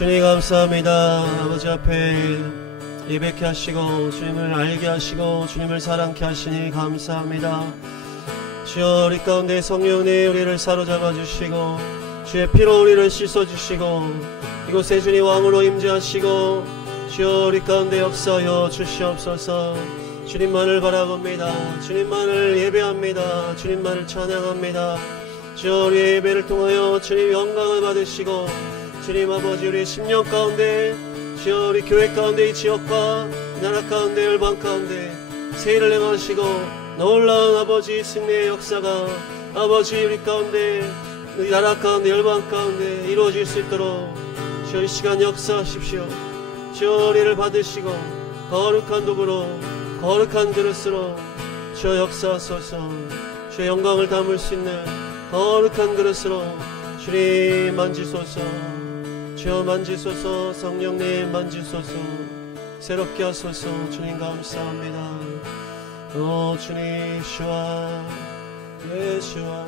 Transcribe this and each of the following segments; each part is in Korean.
주님 감사합니다. 아버지 앞에 예배케 하시고 주님을 알게 하시고 주님을 사랑케 하시니 감사합니다. 주여 우리 가운데 성령님 우리를 사로잡아 주시고 주의 피로 우리를 씻어주시고 이곳에 주님 왕으로 임재하시고 주여 우리 가운데 역사하여 주시옵소서. 주님만을 바라봅니다. 주님만을 예배합니다. 주님만을 찬양합니다. 주여 우리의 예배를 통하여 주님 영광을 받으시고 주님 아버지 우리의 심령 가운데 주여 우리 교회 가운데 이 지역과 이 나라 가운데 열방 가운데 세일을 행하시고 놀라운 아버지 승리의 역사가 아버지 우리 가운데 우리 나라 가운데 열방 가운데 이루어질 수 있도록 주여 이 시간 역사하십시오. 주여 우리를 받으시고 거룩한 도구로 거룩한 그릇으로 주여 역사하소서. 주의 영광을 담을 수 있는 거룩한 그릇으로 주님 만지소서. 주여 만지소서. 성령님 만지소서. 새롭게 하소서. 주님 감사합니다. 오 주님 예수와 예수와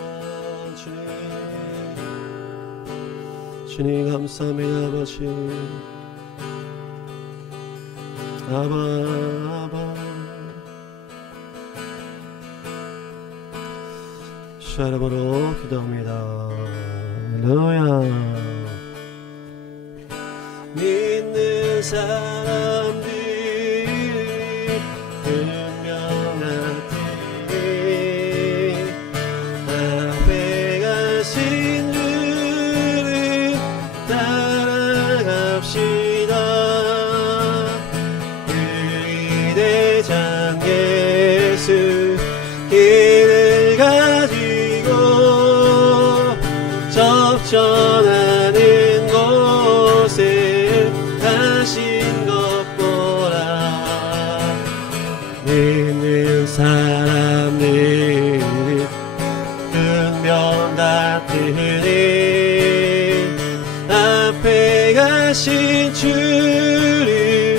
주님 감사합니다. 아버지 아바 샤라바로 기도합니다. 할렐루야. 믿는 사람들 분명하되 앞에 가신 주를 따라갑시다. 우리 대장 예수 길을 가지고 접전하는 곳에 가신 것 보라. 믿는 사람들 분명 같으니 앞에 가신 주를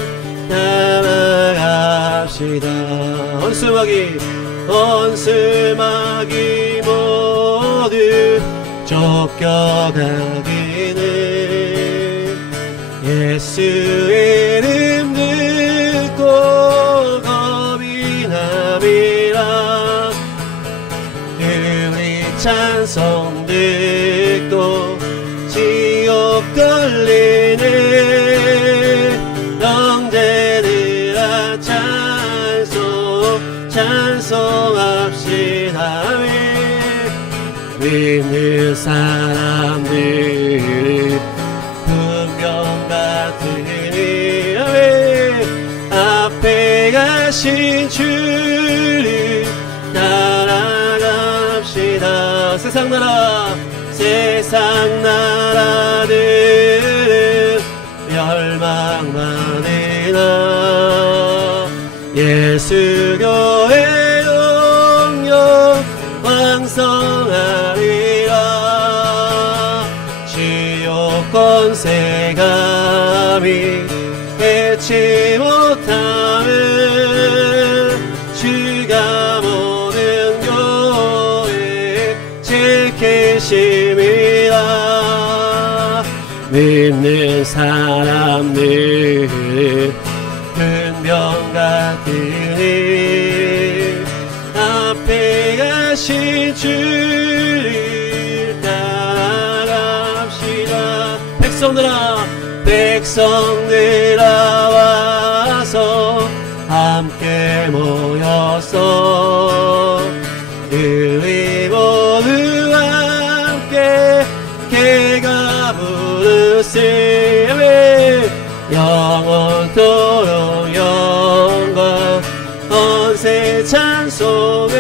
따라갑시다. 원수마귀 모두 쫓겨가기는 예수의 이름 듣고 겁이 남이라. 우리 찬송 듣고 지옥 걸리네. 형제들아 찬송합시다. 믿는 사람들 분명 같으니 앞에 가신 주를 따라갑시다. 세상 나라들은 멸망만이나 예수 교회 영영 왕성하리라. 지옥 권세 감히 해치 못하는 주가 모든 교회 지키심이라. 믿는 사람들 분명 같으니 앞에 가신 주를 따라갑시다. 백성들아 와서 함께 모여서 우리 모두 함께 개가 부르세. 영원토록 영광 언세 찬송을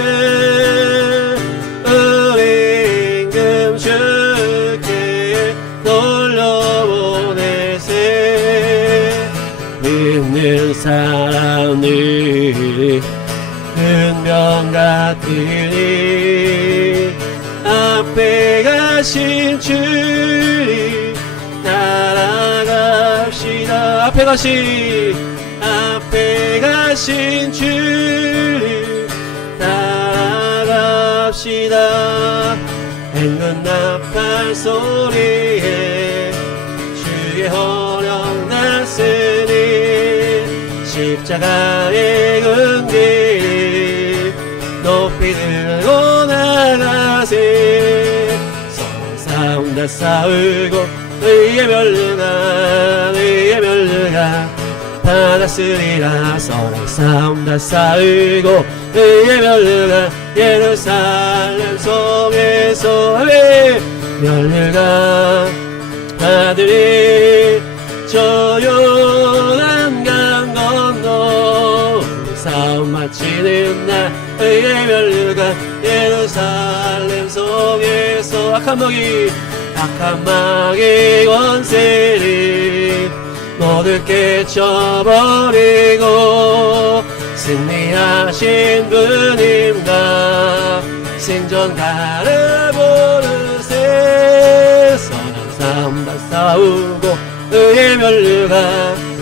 우리 임금 주께 돌려보내세. 믿는 사람들 분명 같으니 앞에 가신 주를 따라갑시다. 앞에 가신 주를 따라갑시다. 행군 나팔 소리에 주의 십자가의 근기 높이 들고 나가세. 서로 싸움 다 싸우고 의의 멸류관 받았으리라. 서로 싸움 다 싸우고 의의 멸류관 예루살렘 성에서 멸류관 아들이 저 요단강 건너 싸움 마치는 날 의의 멸류관 예루살렘 성에서 악한 마귀 권세를 모두 깨쳐버리고 승리하신 주님과 생전 갈아보르세. 선한 싸움 다 싸우고 의의 멸류관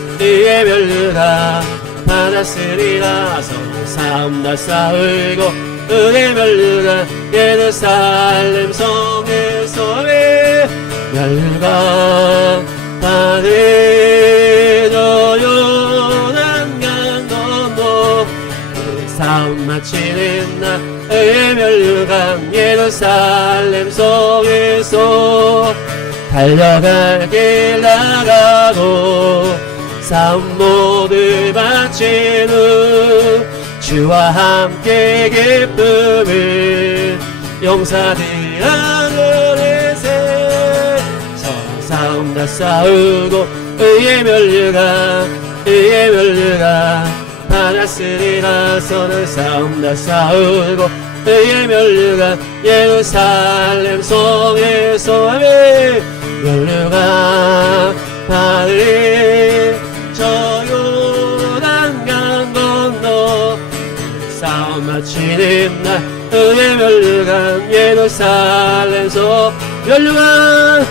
받았으리라. 선한 싸움 다 싸우고 의의 멸류관 예루살렘 성에서 멸류관 받으려 요단강 건너 싸움 마치는 날 의의 멸류관 예루살렘 성에서 달려갈 길 나가고 싸움 모두 마친 후 주와 함께 기쁨을 용사들 하늘에 새. 서로 싸움 다 싸우고 의의 멸류관 받았으리라. 서로 싸움 다 싸우고 의의 멸류관 예루살렘 성에서 멸류관 받으리. 저 요단강 건너 싸움 마치는 날 의의 멸류관 예루살렘서 멸류관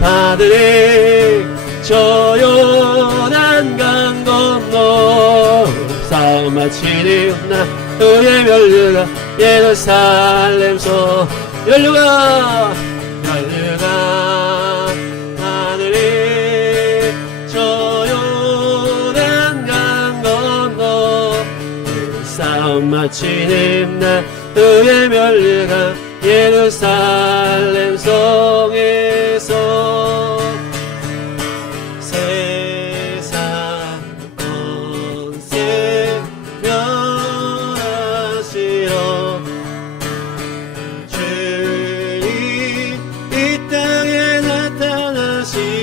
받으리. 저 요단강 건너 싸움 마치는 날 의의 멸류관 예루살렘서 멸류관 받으리. 저 요단강 건너 싸움 마치는 날 의의 멸류관 예루살렘 성에서 세상 권세 멸하시러 주님 이 땅에 나타나시었네.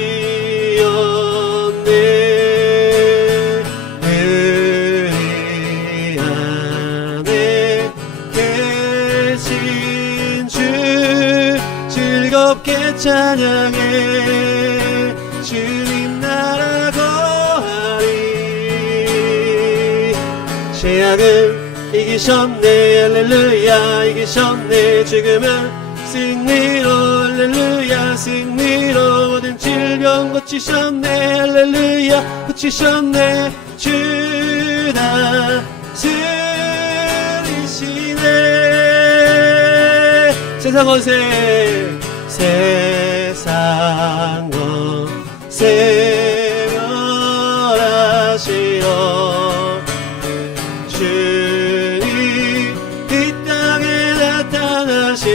우리 안에 계신 주 즐겁게 찬양해. 주님 나라 거하리. 죄악은 이기셨네 할렐루야 이기셨네. 죽음은 승리로 할렐루야 승리로. 모든 질병 고치셨네 할렐루야 고치셨네. 주 다스리시네. 세상 권세 멸하시러 주님 이 땅에 나타나시었네.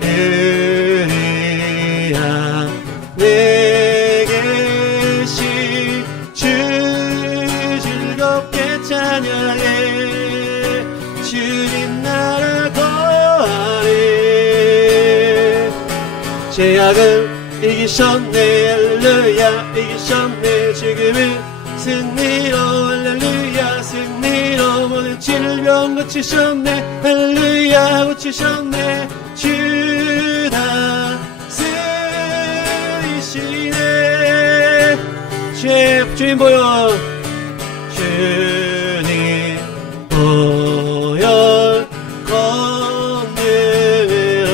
우리 안에 계신 주 즐겁게 찬양해. 주님 나라 거하리. 죄악은 이기셨네 할렐루야 이기셨네. 죽음은 승리로 할렐루야 승리로. 모든 질병 고치셨네 할렐루야 고치셨네. 주 다스리시네. 주님 보여 주님 보여 건너로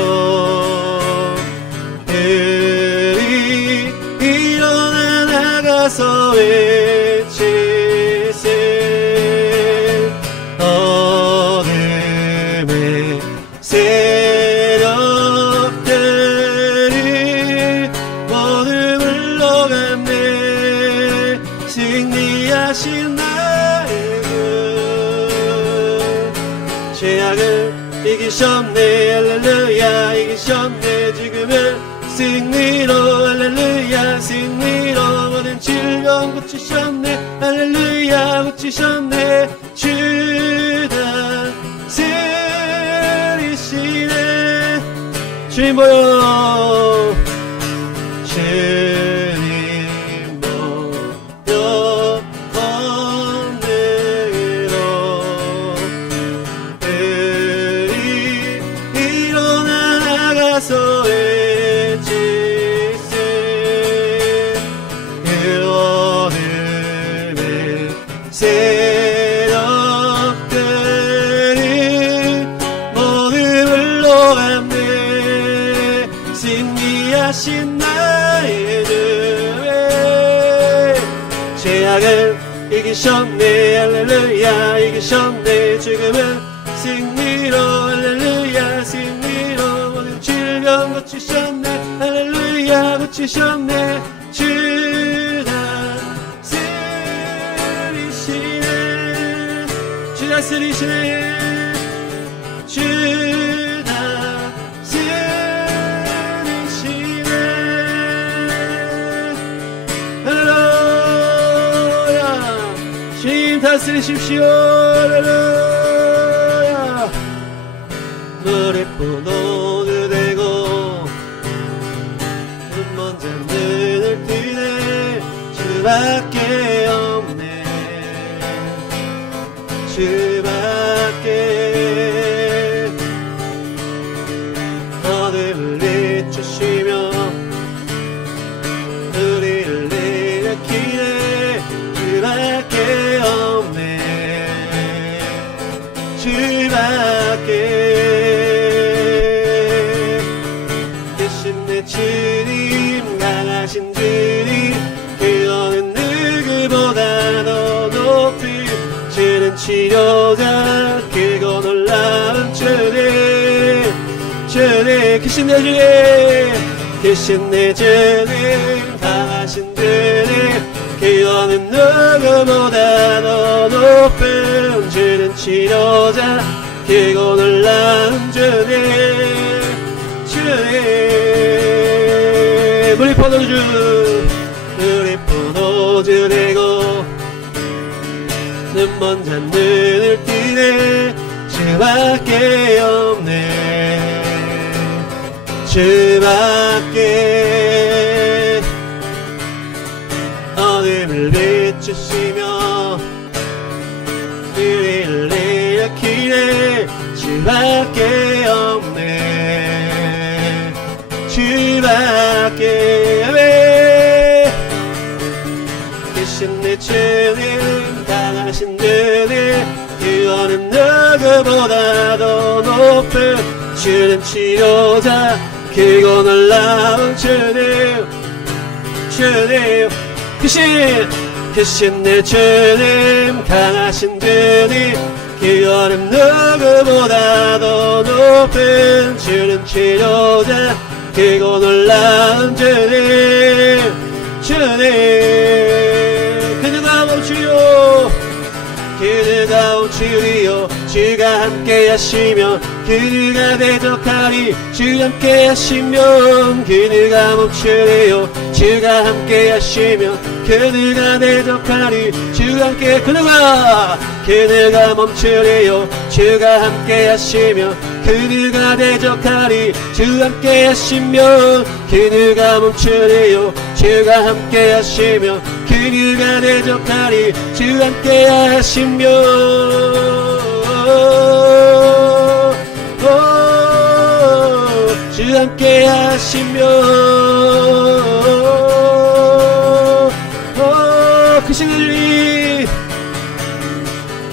일어나 나가서 외치세. 어둠의 세력들이 모두 이기셨네 할렐루야 이기셨네 지금은 승리로 할렐루야 승리로 모든 질병 고치셨네 할렐루야 고치셨네 주다 쓰리시네 주님 보여 주님 보여 건네로 일어나 나가서 외치세 의원을 세력들이 모두 물러갔네 승리하신 나의 주에 죄악을 이기셨네 할렐루야 이기셨네 지금은 승리로 할렐루야 승리로 모든 질병 고치셨네 할렐루야 고치셨네 주다 쓰리시네 주다 쓰리시네 주다 쓰리시네 할렐루야 주님 다스리십시오 할렐루야 무릎 꿇어도 되고 눈먼 잔들을 뜨네 주밖에 없네 주밖에 어둠을 비추시며 우리를 일으키네 주밖에 없네 주밖에 계신 내 주님 강하신 주님 그거는 누구보다 더 높이 주는 치료자 그거 놀라운 주님 주님 계신 내 주님 계신 내 주님 강하신 주님 그거는 누구보다 더 높은 주는 치료자 그거 놀라운 주님 주님 우리 포도주 우리 포도주 되고 눈먼 잔들을 띠네 주밖에 없네 주밖에 어둠을 비추시며 우리를 일으키네 주밖에 없네 주밖에 왜 계신 내 주님 강하신 주님 그거는 누구보다 더 높은 주는 치료자 그거 놀라운 주님 주님 크신 내 주님 강하신 주님 그거는 누구보다 더 높은 주는 치료자 그거 놀라운 주님 그누가 멈추요 그누가 멈추리요 주가 함께 하시면 그누가 대적하리 주 함께 하시면 그누가 멈추리요 주가 함께 하시면 그누가 대적하리 주 함께 그누가 멈추리요 주가 함께 하시면 그누가 대적하리 주 함께 하시면 그누가 멈추리요 주가 함께 하시면 그누가 대적하리 주 함께 하시면 주 함께 하시면 크신 주님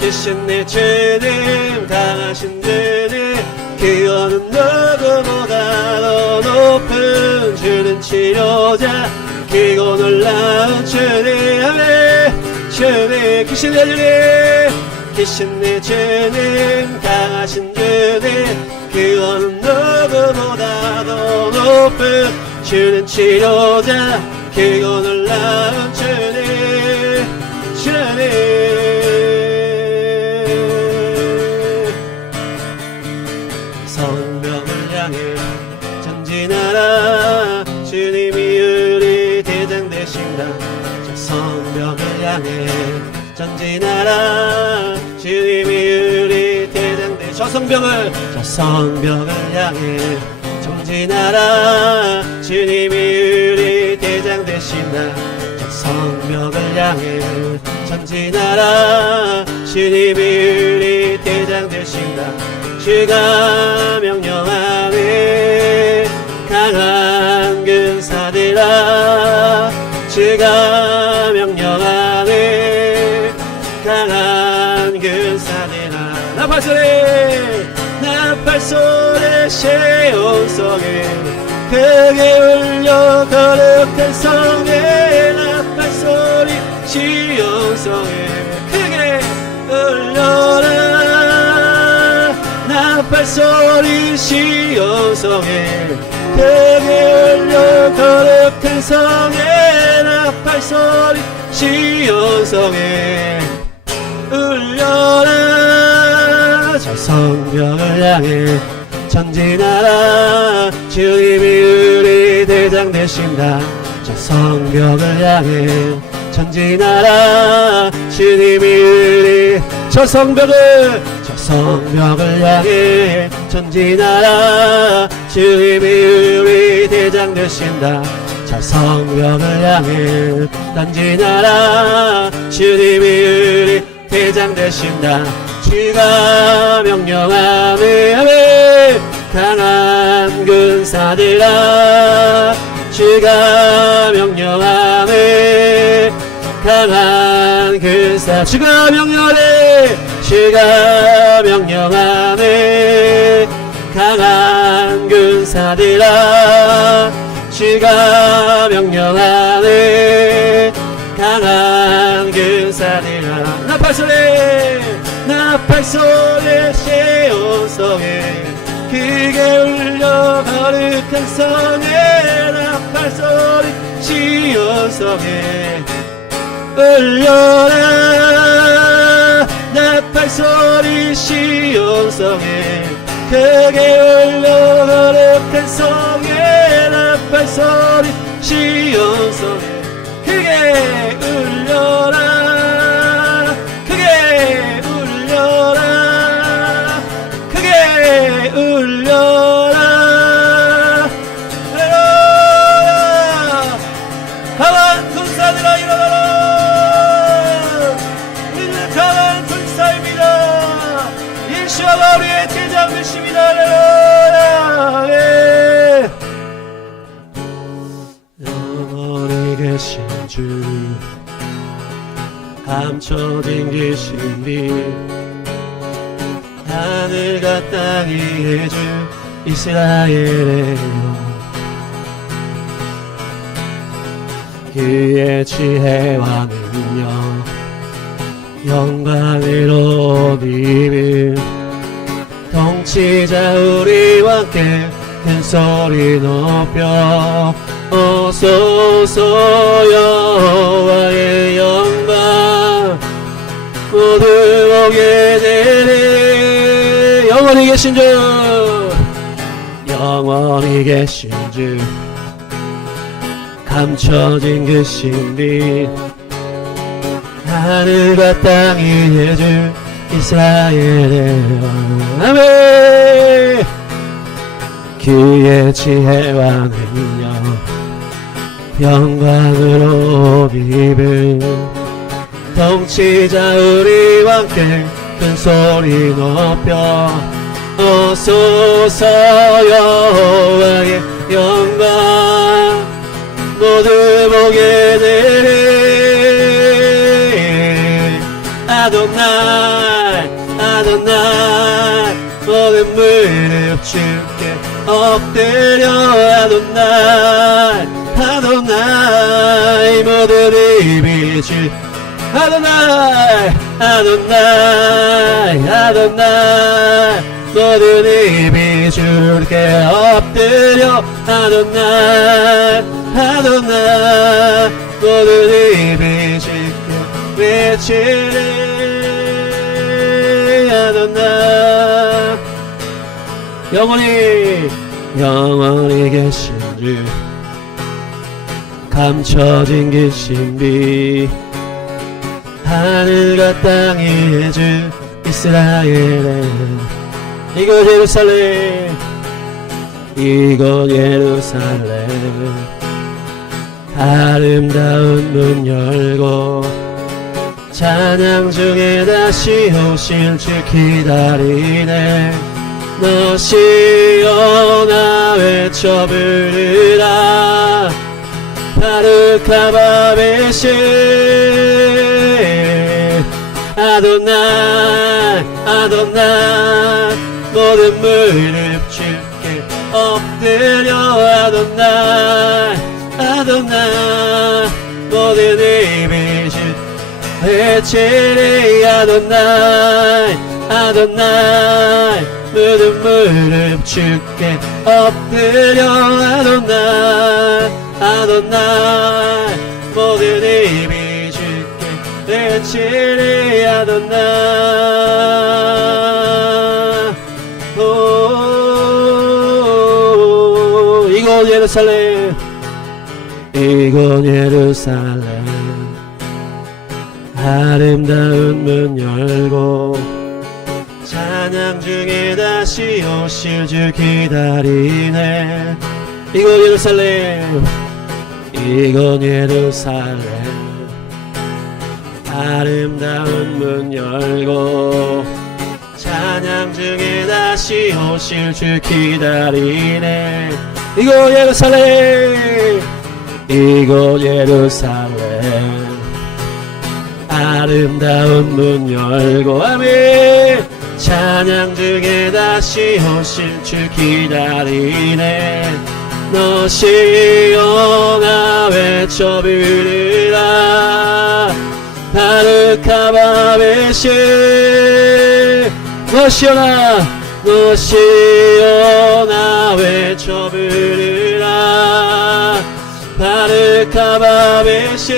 계신 내 주님 강하신 주님 그거는 누구보다 더 높은 주는 치료자 그거 놀라운 주님 아멘 주님 계신 내 주님 계신 내 주님 강하신 주님 그거는 누구보다 더 높은 주는 치료자 그거 놀라운 주님 주님 향해 전진하라. 주님이 우리 대장 되신다. 저 성벽을 향해 전진하라. 주님이 우리 대장 되. 저 성벽을 향해 전진하라. 주님이 우리 대장 되신다. 저 성벽을 향해 전진하라. 주님이 우리 대장 되신다. 주가 명령하네 강한 군사들아. 주가 명령하네 강한 군사들아. 나팔소리 시온성에 크게 울려 거룩한 성에. 나팔소리 시온성에 크게 울려라. 나팔소리 시온성에 크게 울려 거룩한 성에. 나팔소리 시온성에 울려라. 저 성벽을 향해 전진하라. 주님이 우리 대장 되신다. 저 성벽을 향해 전진하라. 주님이 우리 저 성벽을 향해 전진하라. 주님이 우리 대장 되신다. 저 성벽을 향해 전진하라. 주님이 우리 대장 되신다. 주가 명령하네 강한 군사들아. 주가 명령하네 강한 군사. 주가 명령하네 강한 군사들아. 주가 명령하네 강한 군사들아. 나팔소리 시온성에 크게 울려 거룩한 성에. 나팔소리 시온성에 울려라. 나팔소리 시온성에 크게 울려 거룩한 성에. 나팔소리 시온성에 크게 울려라. 크게 울려라. 할렐루야. 강한 군사들아 일어나라. 우리는 강한 군사입니다. 예수가 우리의 대장 되십니다. 할렐루야. 예. 영원히 계신 주 감춰진 계신님. 하늘과 땅 위의 주 이스라엘에요. 그의 지혜와 능력 영광으로 님을 통치자 우리와 함께 큰 소리 높여 어서서 여호와의 영광 모두 보게 되리. 영원히 계신 주 감춰진 그 신비 하늘과 땅 위의 주 이스라엘의 왕. 아멘. 그의 지혜와 능력 영광으로 입을 통치자 우리와 함께 큰 소리 높여 어서서 여호와의 영광 모두 보게 되리. 아도나이 아도나이 모든 무릎 주께 엎드려 아도나이 아도나이 모든 입이 주 아도나이 아도나이 아도나이 모든 입이 주께 엎드려 아도나이 아도나이 모든 입이 주께 외치리 아도나이. 영원히 영원히 계신 주 감춰진 그 신비 하늘과 땅의 주 이스라엘의 이곳 예루살렘 이곳 예루살렘 아름다운 문 열고 찬양 중에 다시 오실 주 기다리네 너 시온아 외쳐 부르라 바르카바베시 아도나이 아도나이 모든 무릎 주께 엎드려 아도나이 아도나이 모든 입이 주 외치리 아도나이 아도나이 모든 무릎 주께 엎드려 아도나이 아도나이 모든 입이 주께 외치리 아도나이 이곳 예루살렘 이곳 예루살렘 아름다운 문 열고 찬양 중에 다시 오실 주 기다리네 이곳 예루살렘 이곳 예루살렘 아름다운 문 열고 찬양 중에 다시 오실 주 기다리네 이곳 예루살렘 이곳 예루살렘 아름다운 문 열고 아멘 찬양 중에 다시 오실 주 기다리네 너 시온아 외쳐 부르라 바르카바베시 너 시온아 외쳐 부르라 바르카바베시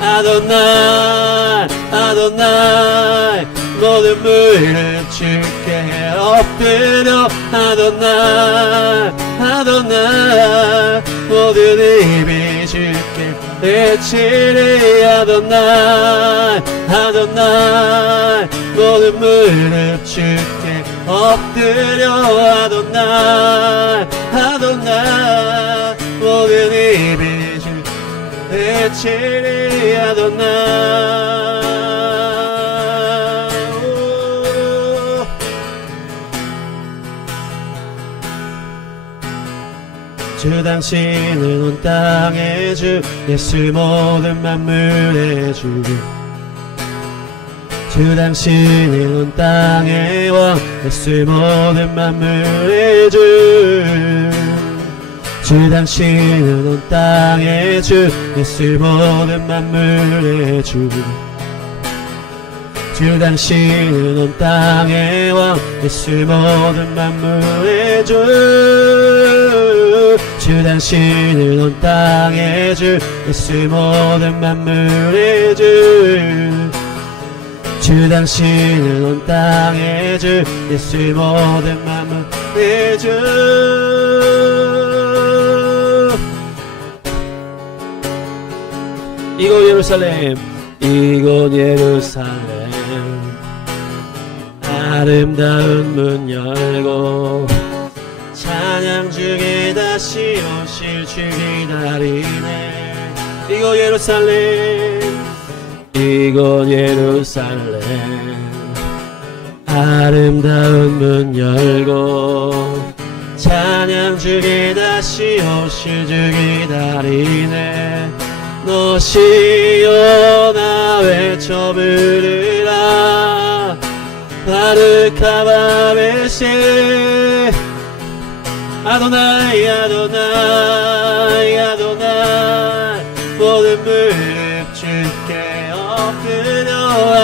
아도나이 아도나이 모든 무릎 주께 엎드려 아도나이 아도나이 모든 입이 주께 외치리 아도나이 아도나이 모든 무릎 주께 엎드려 아도나이 아도나이 모든 입이 주께 외치리 아도나이 주 당신은 온 땅의 주 예수 모든 만물의 주 당신은 온 땅의 왕 예수 모든 만물의 주 당신은 온 땅의 주 예수 모든 만물의 주 당신은 온 땅의 왕 예수 모든 만물의 주 당신은 온 땅의 주 예수 모든 만물의 주 당신은 온 땅의 주 예수 모든 만물의 주 이곳 예루살렘 이곳 예루살렘 아름다운 문 열고 찬양 중에 다시 오실 주 기다리네 이곳 예루살렘 이곳 예루살렘 아름다운 문 열고 찬양 중에 다시 오실 주 기다리네 너 시온아 외쳐 부르라 바르카바베시 아도나이 아도나이 아도나이 모든 무릎 주께 엎드려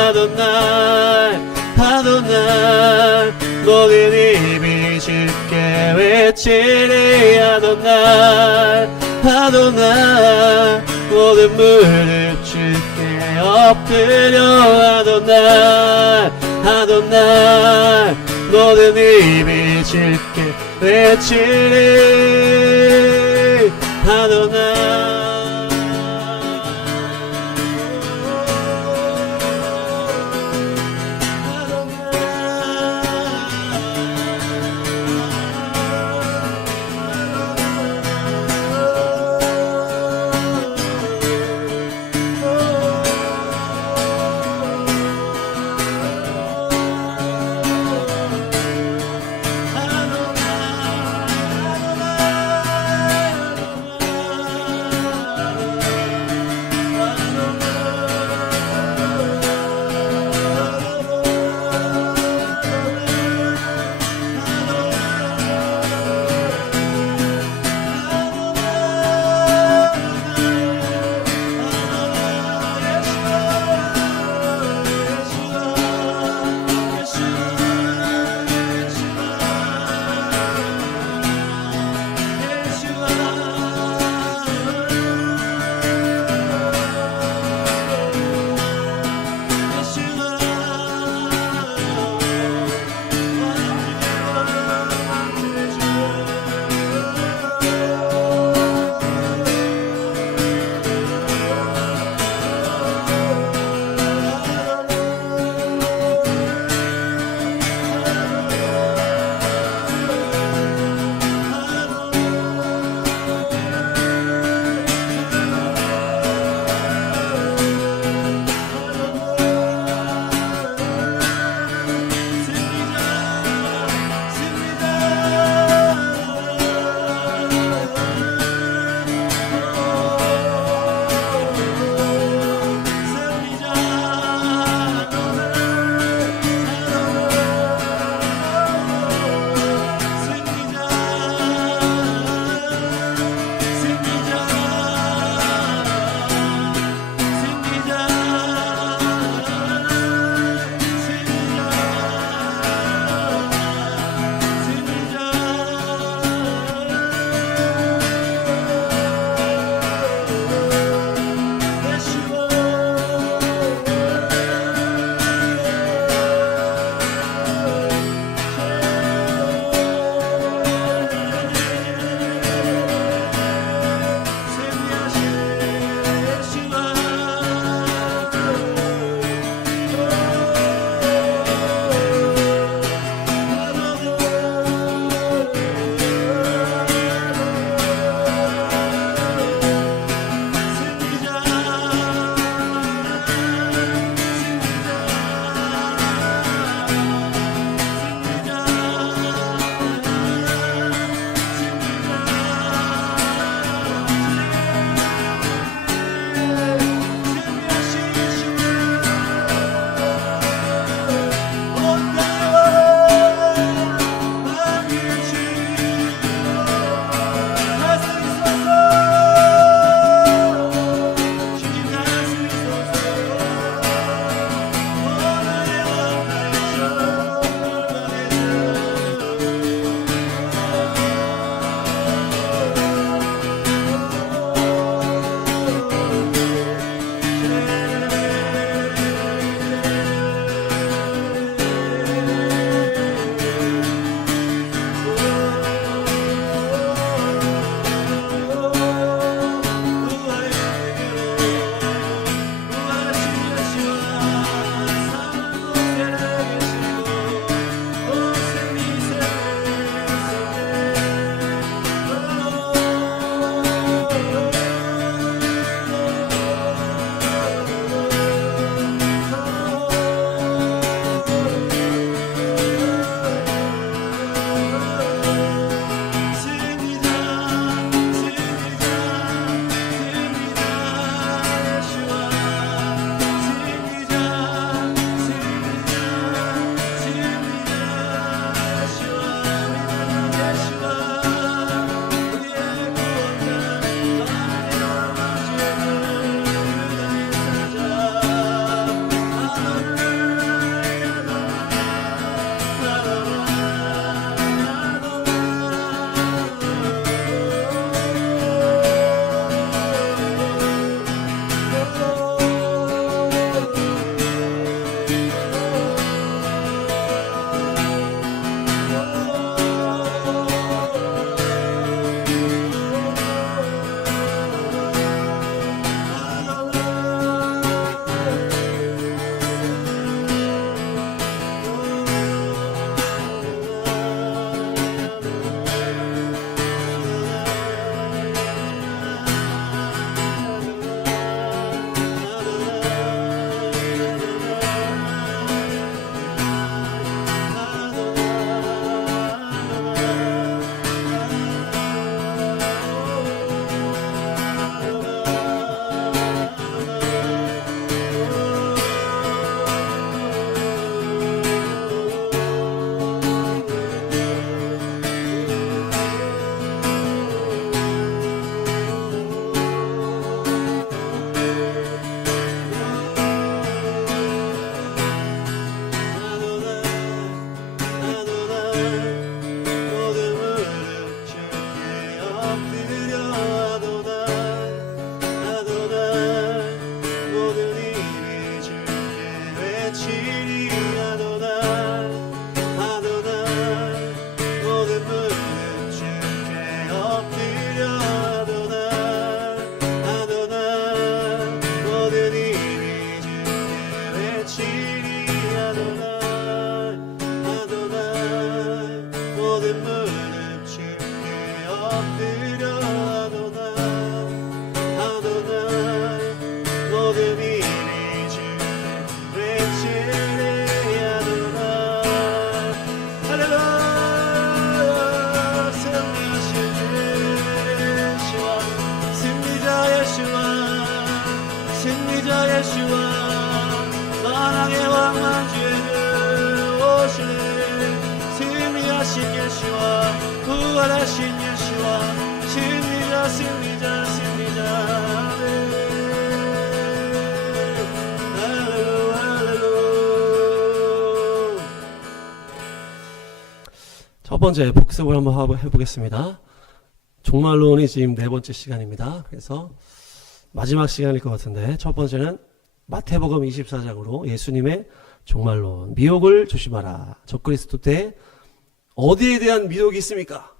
아도나이 아도나이 모든 입이 주께 외치리 아도나이 아도나이 모든 무릎 주께 엎드려 아도나이 아도나이 모든 모든 입이 짙게 외치리 아도나이 모든 무릎 주께 엎드려 아도나이 모든 힘이 주께 외치리 아도나이 할렐루야 승리하신 예수와 승리자 예수와 만왕의 왕 만주의 오시네 승리하신 예수와 부활하신 예수와 승리자 첫 번째 복습을 한번 해보겠습니다. 종말론이 지금 네 번째 시간입니다. 그래서 마지막 시간일 것 같은데 첫 번째는 마태복음 24장으로 예수님의 종말론, 미혹을 조심하라. 적그리스도 때 어디에 대한 미혹이 있습니까?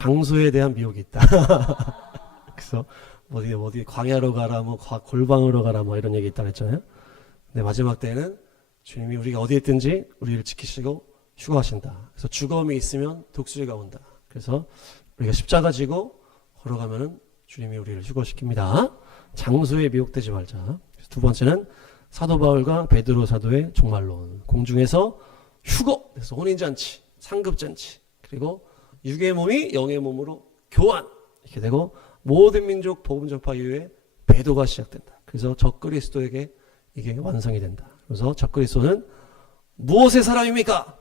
장소에 대한 미혹이 있다. 그래서 어디 광야로 가라, 뭐 골방으로 가라, 뭐 이런 얘기 있다 그랬잖아요. 근데 마지막 때에는 주님이 우리가 어디에 있든지 우리를 지키시고 휴거하신다. 그래서 죽음이 있으면 독수리가 온다. 그래서 우리가 십자가 지고 걸어가면은 주님이 우리를 휴거시킵니다. 장소에 미혹되지 말자. 두 번째는 사도 바울과 베드로 사도의 종말론. 공중에서 휴거, 그래서 혼인잔치, 상급잔치, 그리고 육의 몸이 영의 몸으로 교환 이렇게 되고 모든 민족 복음 전파 이후에 배도가 시작된다. 그래서 적그리스도에게 이게 완성이 된다. 그래서 적그리스도는 무엇의 사람입니까?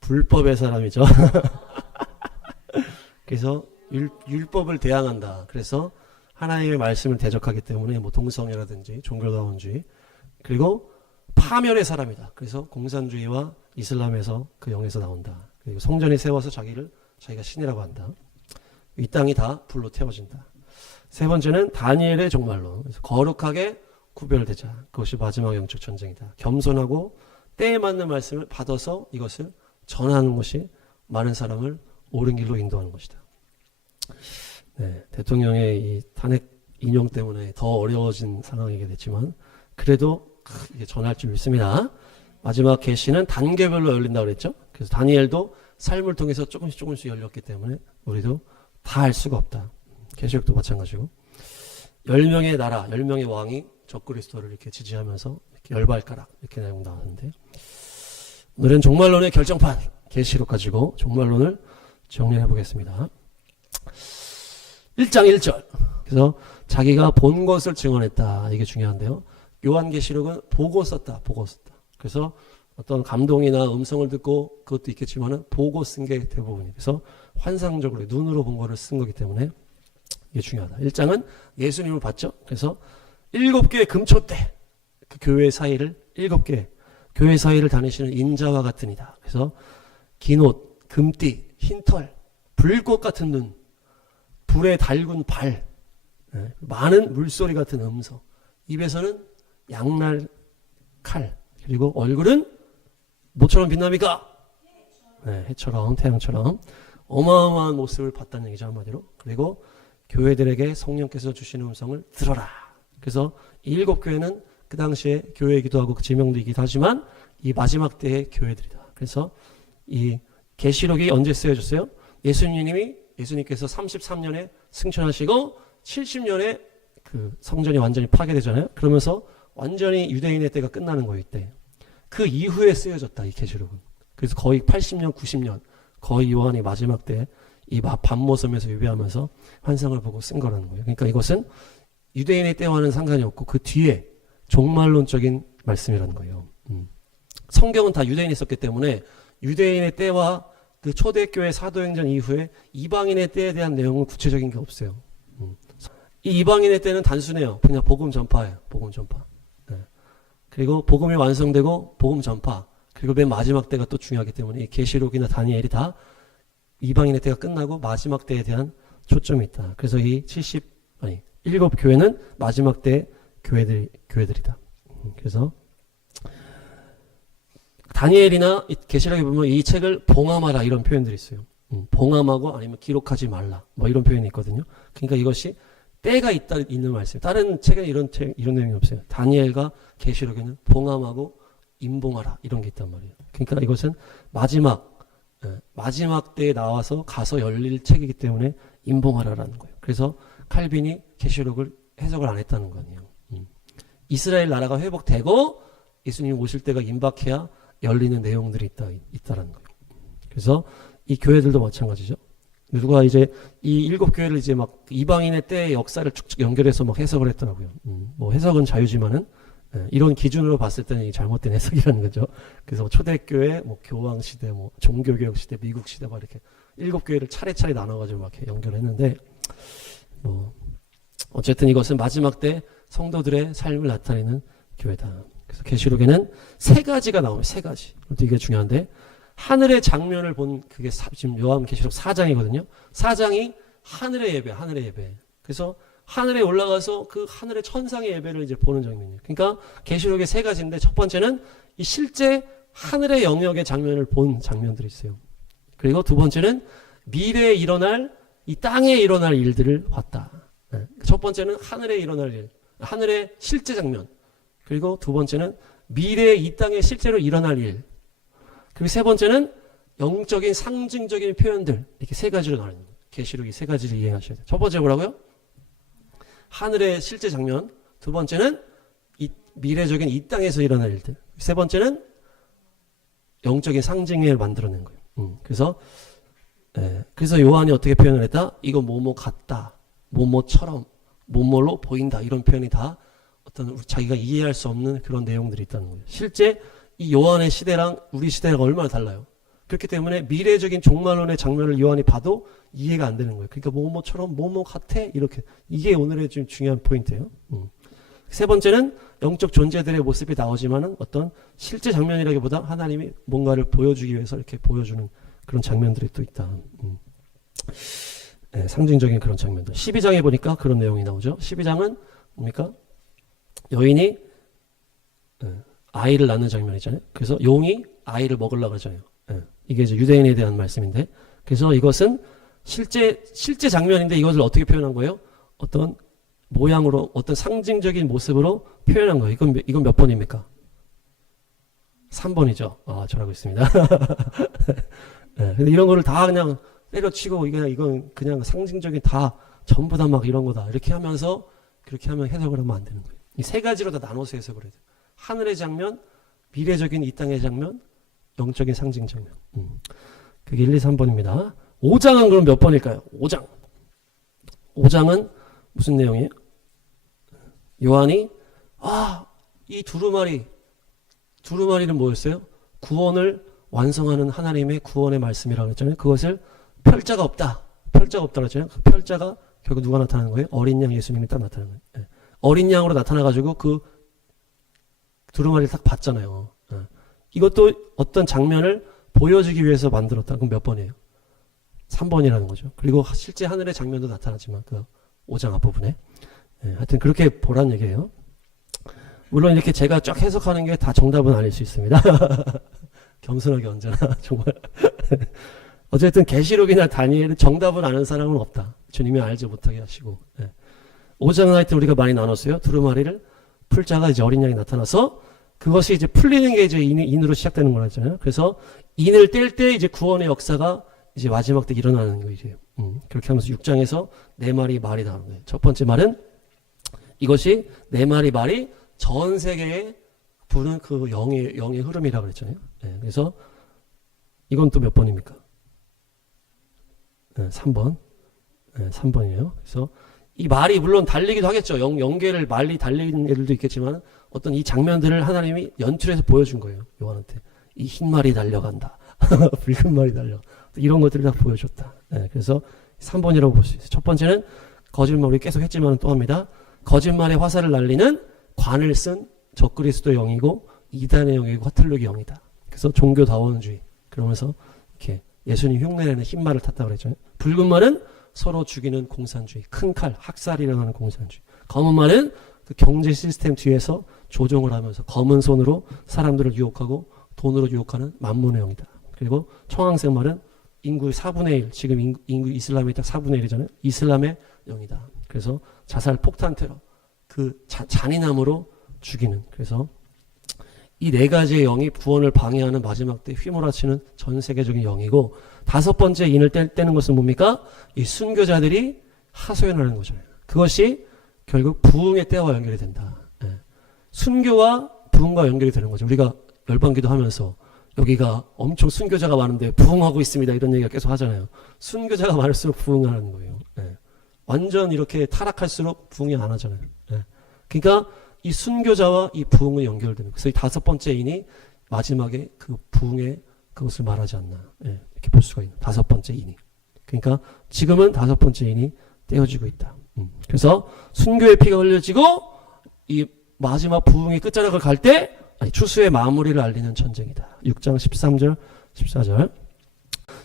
불법의 사람이죠. 그래서 율법을 대항한다. 그래서 하나님의 말씀을 대적하기 때문에 뭐 동성애라든지 종교다원주의 그리고 파멸의 사람이다. 그래서 공산주의와 이슬람에서 그 영에서 나온다. 그리고 성전에 세워서 자기가 신이라고 한다. 이 땅이 다 불로 태워진다. 세 번째는 다니엘의 종말론. 그래서 거룩하게 구별되자. 그것이 마지막 영적 전쟁이다. 겸손하고 때에 맞는 말씀을 받아서 이것을 전하는 것이 많은 사람을 옳은 길로 인도하는 것이다. 네, 대통령의 이 탄핵 인용 때문에 더 어려워진 상황이게 됐지만 그래도 이게 전할 줄 믿습니다. 마지막 계시는 단계별로 열린다고 그랬죠. 그래서 다니엘도 삶을 통해서 조금씩 열렸기 때문에 우리도 다 알 수가 없다. 계시록도 마찬가지고 10명의 나라, 10명의 왕이 적그리스도를 이렇게 지지하면서 이렇게 열발가락 이렇게 내용 나왔는데 오늘은 종말론의 결정판 계시록 가지고 종말론을 정리해 보겠습니다. 1장 1절. 그래서 자기가 본 것을 증언했다. 이게 중요한데요. 요한계시록은 보고 썼다. 그래서 어떤 감동이나 음성을 듣고 그것도 있겠지만은 보고 쓴 게 대부분이에요. 그래서 환상적으로 눈으로 본 거를 쓴 거기 때문에 이게 중요하다. 1장은 예수님을 봤죠. 그래서 7개의 금초대 그 교회 사이를 7개 교회 사이를 다니시는 인자와 같은 이다. 그래서 긴 옷, 금띠, 흰털, 불꽃 같은 눈, 불에 달군 발, 많은 물소리 같은 음성, 입에서는 양날 칼, 그리고 얼굴은 뭐처럼 빛납니까? 네, 해처럼 태양처럼 어마어마한 모습을 봤다는 얘기죠 한마디로. 그리고 교회들에게 성령께서 주시는 음성을 들어라. 그래서 이 7교회는 그 당시에 교회이기도 하고 그 지명도이기도 하지만 이 마지막 때의 교회들이다. 그래서 이 계시록이 언제 쓰여졌어요? 예수님께서 33년에 승천하시고 70년에 그 성전이 완전히 파괴되잖아요. 그러면서 완전히 유대인의 때가 끝나는 거예요. 이때. 그 이후에 쓰여졌다. 이 계시록은. 그래서 거의 80년, 90년 거의 요한이 마지막 때 이 밤모섬에서 유배하면서 환상을 보고 쓴 거라는 거예요. 그러니까 이것은 유대인의 때와는 상관이 없고 그 뒤에 종말론적인 말씀이라는 거예요. 성경은 다 유대인이 썼기 때문에 유대인의 때와 그 초대교회 사도행전 이후에 이방인의 때에 대한 내용은 구체적인 게 없어요. 이 이방인의 때는 단순해요. 그냥 복음 전파예요. 복음 전파. 네. 그리고 복음이 완성되고 복음 전파. 그리고 맨 마지막 때가 또 중요하기 때문에 이 계시록이나 다니엘이 다 이방인의 때가 끝나고 마지막 때에 대한 초점이 있다. 그래서 이 7교회는 마지막 때 교회들이다. 그래서 다니엘이나 계시록에 보면 이 책을 봉함하라 이런 표현들이 있어요. 봉함하고 아니면 기록하지 말라 뭐 이런 표현이 있거든요. 그러니까 이것이 때가 있는 말씀. 다른 책에는 이런 내용이 없어요. 다니엘과 계시록에는 봉함하고 임봉하라 이런 게 있단 말이에요. 그러니까 이것은 마지막 마지막 때에 나와서 가서 열릴 책이기 때문에 임봉하라라는 거예요. 그래서 칼빈이 계시록을 해석을 안 했다는 거 아니에요. 이스라엘 나라가 회복되고 예수님 오실 때가 임박해야 열리는 내용들이 있다라는 거예요. 그래서 이 교회들도 마찬가지죠. 누가 이제 이 7교회를 이제 막 이방인의 때의 역사를 쭉쭉 연결해서 막 해석을 했더라고요. 뭐 해석은 자유지만은 이런 기준으로 봤을 때는 이 잘못된 해석이라는 거죠. 그래서 초대교회, 뭐 교황시대, 뭐 종교개혁시대, 미국시대 막 이렇게 7교회를 차례차례 나눠가지고 막 이렇게 연결했는데 뭐 어쨌든 이것은 마지막 때 성도들의 삶을 나타내는 교회다. 그래서 계시록에는 3가지가 나옵니다. 3가지. 이게 중요한데 하늘의 장면을 본 그게 지금 요한계시록 4장이거든요. 4장이 하늘의 예배, 하늘의 예배. 그래서 하늘에 올라가서 그 하늘의 천상의 예배를 이제 보는 장면이에요. 그러니까 계시록의 3가지인데 첫 번째는 이 실제 하늘의 영역의 장면을 본 장면들이 있어요. 그리고 두 번째는 미래에 일어날 이 땅에 일어날 일들을 봤다. 첫 번째는 하늘에 일어날 일, 하늘의 실제 장면. 그리고 두 번째는 미래에 이 땅에 실제로 일어날 일. 그리고 세 번째는 영적인 상징적인 표현들. 이렇게 3가지로 나눠요. 계시록이 3가지를 이해하셔야 돼요. 첫 번째 뭐라고요? 하늘의 실제 장면. 두 번째는 이 미래적인 이 땅에서 일어날 일들. 세 번째는 영적인 상징을 만들어낸 거예요. 그래서 요한이 어떻게 표현을 했다? 이거 뭐뭐 같다. 뭐뭐처럼. 뭐뭐로 보인다. 이런 표현이 다 어떤 자기가 이해할 수 없는 그런 내용들이 있다는 거예요. 실제 이 요한의 시대랑 우리 시대가 얼마나 달라요. 그렇기 때문에 미래적인 종말론의 장면을 요한이 봐도 이해가 안 되는 거예요. 그러니까 뭐뭐처럼 뭐뭐 같아 이렇게. 이게 오늘의 좀 중요한 포인트예요. 세 번째는 영적 존재들의 모습이 나오지만은 어떤 실제 장면이라기보다 하나님이 뭔가를 보여주기 위해서 이렇게 보여주는 그런 장면들이 또 있다. 네, 상징적인 그런 장면들. 12장에 보니까 그런 내용이 나오죠. 12장은 뭡니까? 여인이 아이를 낳는 장면이잖아요. 그래서 용이 아이를 먹으려고 하잖아요. 이게 이제 유대인에 대한 말씀인데, 그래서 이것은 실제 장면인데 이것을 어떻게 표현한 거예요? 어떤 모양으로, 어떤 상징적인 모습으로 표현한 거예요. 이건 몇 번입니까? 3번이죠. 아, 잘하고 있습니다. 근데 이런 거를 다 그냥 때려치고 이건 그냥 상징적인 다 전부 다 막 이런 거다. 이렇게 하면서 그렇게 하면 해석을 하면 안 되는 거예요. 이 3가지로 다 나눠서 해석을 해야 돼요. 하늘의 장면, 미래적인 이 땅의 장면, 영적인 상징 장면. 그게 1, 2, 3번입니다. 5장은 그럼 몇 번일까요? 5장은 무슨 내용이에요? 요한이 이 두루마리는 뭐였어요? 구원을 완성하는 하나님의 구원의 말씀이라고 했잖아요. 그것을 펼자가 없다고 했잖아요. 그 펼자가 결국 누가 나타나는 거예요? 어린 양 예수님이 딱 나타나는 거예요. 네. 어린 양으로 나타나가지고 그 두루마리를 딱 봤잖아요. 이것도 어떤 장면을 보여주기 위해서 만들었다. 그럼 몇 번이에요? 3번이라는 거죠. 그리고 실제 하늘의 장면도 나타나지만 그 5장 앞부분에. 하여튼 그렇게 보란 얘기예요. 물론 이렇게 제가 쫙 해석하는 게 다 정답은 아닐 수 있습니다. 겸손하게 언제나 정말. 어쨌든 계시록이나 다니엘은 정답을 아는 사람은 없다. 주님이 알지 못하게 하시고. 5장은 하여튼 우리가 많이 나눴어요. 두루마리를 풀 자가 이제 어린 양이 나타나서 그것이 이제 풀리는 게 이제 인으로 시작되는 거라잖아요. 그래서 인을 뗄 때 이제 구원의 역사가 이제 마지막 때 일어나는 거예요. 그렇게 하면서 6장에서 4마리 말이 나오는 거예요. 첫 번째 말은 이것이 4마리 말이 전 세계에 부는 그 영의 흐름이라고 그랬잖아요. 그래서 이건 또 몇 번입니까? 3번. 3번이에요. 그래서 이 말이 물론 달리기도 하겠죠. 영계를 말이 달리는 애들도 있겠지만 어떤 이 장면들을 하나님이 연출해서 보여준 거예요. 요한한테. 이 흰 말이 달려간다. 붉은 말이 달려. 이런 것들을 다 보여줬다. 그래서 3번이라고 볼 수 있어요. 첫 번째는 거짓말, 우리 계속 했지만 또 합니다. 거짓말의 화살을 날리는 관을 쓴 적그리스도의 영이고 이단의 영이고 화틀록의 영이다. 그래서 종교다원주의. 그러면서 이렇게 예수님 흉내내는 흰 말을 탔다고 그랬잖아요. 붉은 말은 서로 죽이는 공산주의, 큰 칼, 학살이라고 하는 공산주의. 검은 말은 그 경제 시스템 뒤에서 조종을 하면서 검은 손으로 사람들을 유혹하고 돈으로 유혹하는 만문의 영이다. 그리고 청황색 말은 인구의 4분의 1, 지금 인구 이슬람이 딱 4분의 1이잖아요. 이슬람의 영이다. 그래서 자살 폭탄 테러, 그 잔인함으로 죽이는. 그래서 이 네 가지의 영이 구원을 방해하는 마지막 때 휘몰아치는 전 세계적인 영이고, 다섯 번째 인을 떼는 것은 뭡니까? 이 순교자들이 하소연하는 거잖아요. 그것이 결국 부흥의 때와 연결이 된다. 예. 순교와 부흥과 연결이 되는 거죠. 우리가 열방기도 하면서 여기가 엄청 순교자가 많은데 부흥하고 있습니다, 이런 얘기가 계속 하잖아요. 순교자가 많을수록 부흥하는 거예요. 예. 완전 이렇게 타락할수록 부흥이 안 하잖아요. 예. 그러니까 이 순교자와 이 부흥은 연결되는 거예요. 그래서 이 다섯 번째 인이 마지막에 그 부흥의 그것을 말하지 않나, 예. 이렇게 볼 수가 있는 다섯 번째 인이. 그러니까 지금은 다섯 번째 인이 떼어지고 있다. 그래서 순교의 피가 흘려지고 이 마지막 부흥의 끝자락을 갈 때 추수의 마무리를 알리는 전쟁이다. 6장 13절 14절.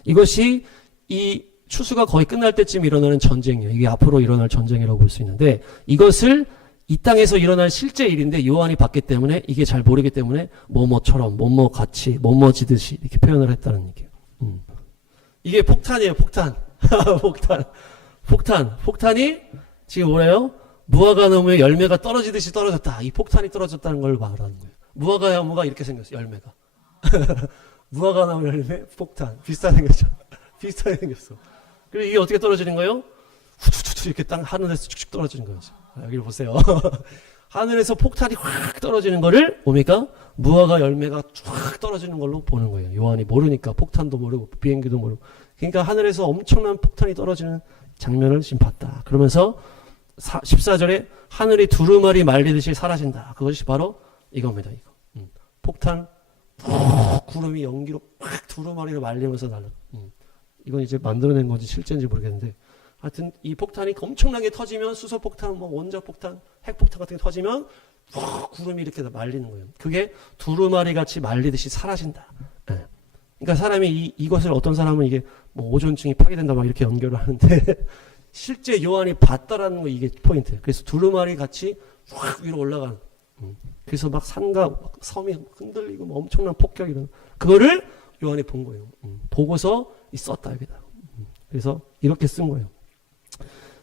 이것이 이 추수가 거의 끝날 때쯤 일어나는 전쟁이에요. 이게 앞으로 일어날 전쟁이라고 볼 수 있는데, 이것을 이 땅에서 일어날 실제 일인데 요한이 봤기 때문에 이게 잘 모르기 때문에 뭐뭐처럼 뭐뭐 같이 뭐뭐 지듯이 이렇게 표현을 했다는 얘기예요. 이게 폭탄이에요. 폭탄. 폭탄이 지금 뭐래요? 무화과 나무에 열매가 떨어지듯이 떨어졌다. 이 폭탄이 떨어졌다는 걸 말하는 거예요. 무화과 나무가 이렇게 생겼어요. 열매가. 무화과 나무 열매, 폭탄. 비슷하게 생겼어. 그리고 이게 어떻게 떨어지는 거예요? 후두두두 이렇게 땅 하늘에서 쭉쭉 떨어지는 거예요. 여기를 보세요. 하늘에서 폭탄이 확 떨어지는 거를 뭡니까? 무화과 열매가 쫙 떨어지는 걸로 보는 거예요. 요한이 모르니까, 폭탄도 모르고 비행기도 모르고. 그러니까 하늘에서 엄청난 폭탄이 떨어지는 장면을 지금 봤다. 그러면서 14절에 하늘이 두루마리 말리듯이 사라진다. 그것이 바로 이겁니다. 이거. 폭탄, 구름이 연기로 확 두루마리로 말리면서 날라. 이건 이제 만들어낸 건지 실제인지 모르겠는데, 하여튼 이 폭탄이 엄청나게 터지면, 수소폭탄, 뭐 원자폭탄, 핵폭탄 같은 게 터지면 구름이 이렇게 말리는 거예요. 그게 두루마리 같이 말리듯이 사라진다. 네. 그러니까 사람이 이것을 어떤 사람은 이게 뭐 오존층이 파괴된다 막 이렇게 연결을 하는데 실제 요한이 봤다라는 거, 이게 포인트예요. 그래서 두루마리 같이 확 위로 올라가는. 그래서 막 산과 막 섬이 흔들리고 뭐 엄청난 폭격이 일어나. 그거를 요한이 본 거예요. 보고서 썼다 여기다. 그래서 이렇게 쓴 거예요.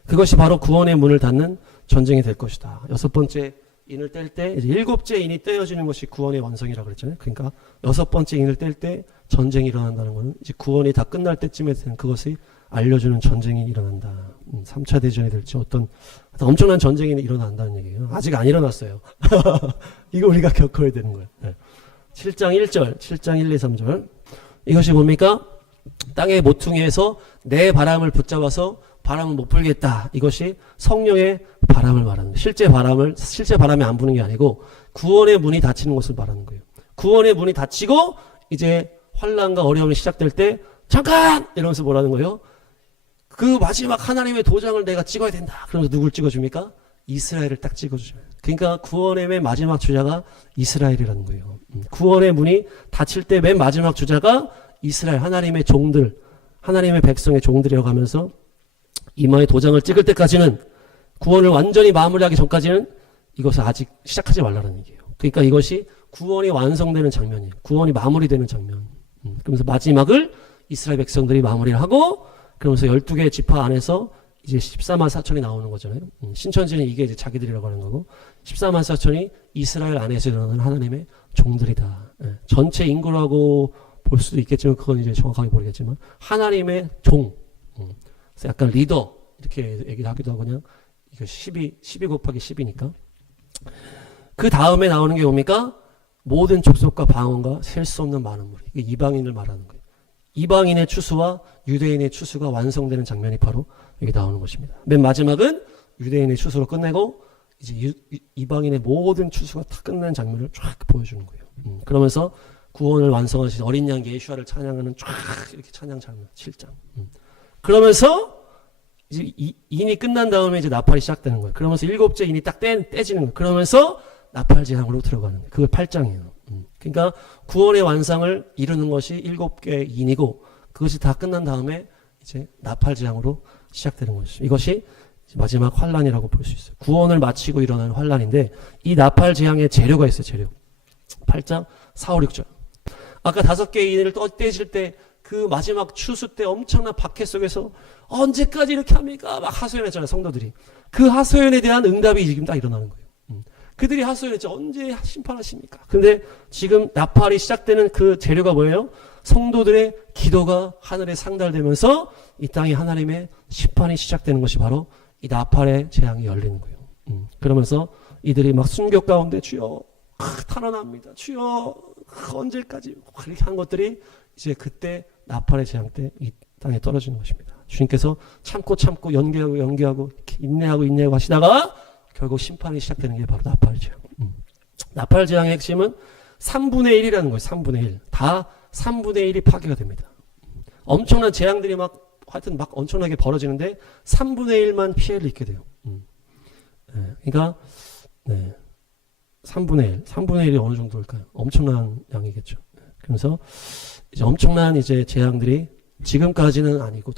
그것이 바로 구원의 문을 닫는 전쟁이 될 것이다. 여섯 번째 인을 뗄 때 이제 일곱째 인이 떼어지는 것이 구원의 완성이라고 그랬잖아요. 그러니까 여섯 번째 인을 뗄 때 전쟁이 일어난다는 것은 이제 구원이 다 끝날 때쯤에 되는 그것이 알려주는 전쟁이 일어난다. 3차 대전이 될지 어떤 엄청난 전쟁이 일어난다는 얘기예요. 아직 안 일어났어요. 이거 우리가 겪어야 되는 거예요. 네. 7장 1절, 7장 1, 2, 3절. 이것이 뭡니까? 땅의 모퉁이에서 내 바람을 붙잡아서 바람을 못 불겠다. 이것이 성령의 바람을 말하는 거예요. 실제 바람이 안 부는 게 아니고 구원의 문이 닫히는 것을 말하는 거예요. 구원의 문이 닫히고 이제 환난과 어려움이 시작될 때 잠깐! 이러면서 뭐라는 거예요? 그 마지막 하나님의 도장을 내가 찍어야 된다. 그러면서 누굴 찍어줍니까? 이스라엘을 딱 찍어주죠. 그러니까 구원의 맨 마지막 주자가 이스라엘이라는 거예요. 구원의 문이 닫힐 때 맨 마지막 주자가 이스라엘, 하나님의 종들, 하나님의 백성의 종들이라고 하면서 이마에 도장을 찍을 때까지는, 구원을 완전히 마무리하기 전까지는 이것을 아직 시작하지 말라는 얘기예요. 그러니까 이것이 구원이 완성되는 장면이에요. 구원이 마무리되는 장면. 그러면서 마지막을 이스라엘 백성들이 마무리를 하고, 그러면서 12개의 지파 안에서 이제 14만 4천이 나오는 거잖아요. 신천지는 이게 이제 자기들이라고 하는 거고, 14만 4천이 이스라엘 안에서 일어나는 하나님의 종들이다. 전체 인구라고 볼 수도 있겠지만 그건 이제 정확하게 모르겠지만 하나님의 종, 약간 리더 이렇게 얘기를 하기도 하고, 그냥 이거 12 곱하기 10이니까. 그 다음에 나오는 게 뭡니까? 모든 족속과 방언과 셀 수 없는 많은 무리. 이게 이방인을 말하는 거예요. 이방인의 추수와 유대인의 추수가 완성되는 장면이 바로 여기 나오는 것입니다. 맨 마지막은 유대인의 추수로 끝내고 이제 이방인의 모든 추수가 다 끝난 장면을 쫙 보여주는 거예요. 그러면서 구원을 완성하신 어린 양 예수아를 찬양하는 쫙 이렇게 찬양 장면 7장. 그러면서 이제 인이 끝난 다음에 이제 나팔이 시작되는 거예요. 그러면서 일곱째 인이 딱 떼지는 거예요. 그러면서 나팔 재앙으로 들어가는 거예요. 그게 8장이에요. 그러니까 구원의 완성을 이루는 것이 7개의 인이고, 그것이 다 끝난 다음에 이제 나팔 재앙으로 시작되는 것이죠. 이것이 마지막 환란이라고 볼 수 있어요. 구원을 마치고 일어나는 환란인데, 이 나팔 재앙의 재료가 있어요. 재료. 8장 4, 5, 6절. 아까 5개의 인을 떼질 때 그 마지막 추수 때 엄청난 박해 속에서 언제까지 이렇게 합니까? 막 하소연했잖아요, 성도들이. 그 하소연에 대한 응답이 지금 딱 일어나는 거예요. 그들이 하소연했지 언제 심판하십니까? 근데 지금 나팔이 시작되는 그 재료가 뭐예요? 성도들의 기도가 하늘에 상달되면서 이 땅에 하나님의 심판이 시작되는 것이 바로 이 나팔의 재앙이 열리는 거예요. 그러면서 이들이 막 순교 가운데 주여 탄원합니다. 주여 언제까지 그렇게 한 것들이 이제 그때 나팔의 재앙 때 이 땅에 떨어지는 것입니다. 주님께서 참고 연기하고 인내하고 하시다가 결국 심판이 시작되는 게 바로 나팔 재앙. 나팔 재앙의 핵심은 3분의 1이라는 거예요. 3분의 1. 다 3분의 1이 파괴가 됩니다. 엄청난 재앙들이 하여튼 엄청나게 벌어지는데 3분의 1만 피해를 입게 돼요. 그러니까 3분의 1. 3분의 1이 어느 정도일까요? 엄청난 양이겠죠. 그래서 이제 엄청난 이제 재앙들이 지금까지는 아니고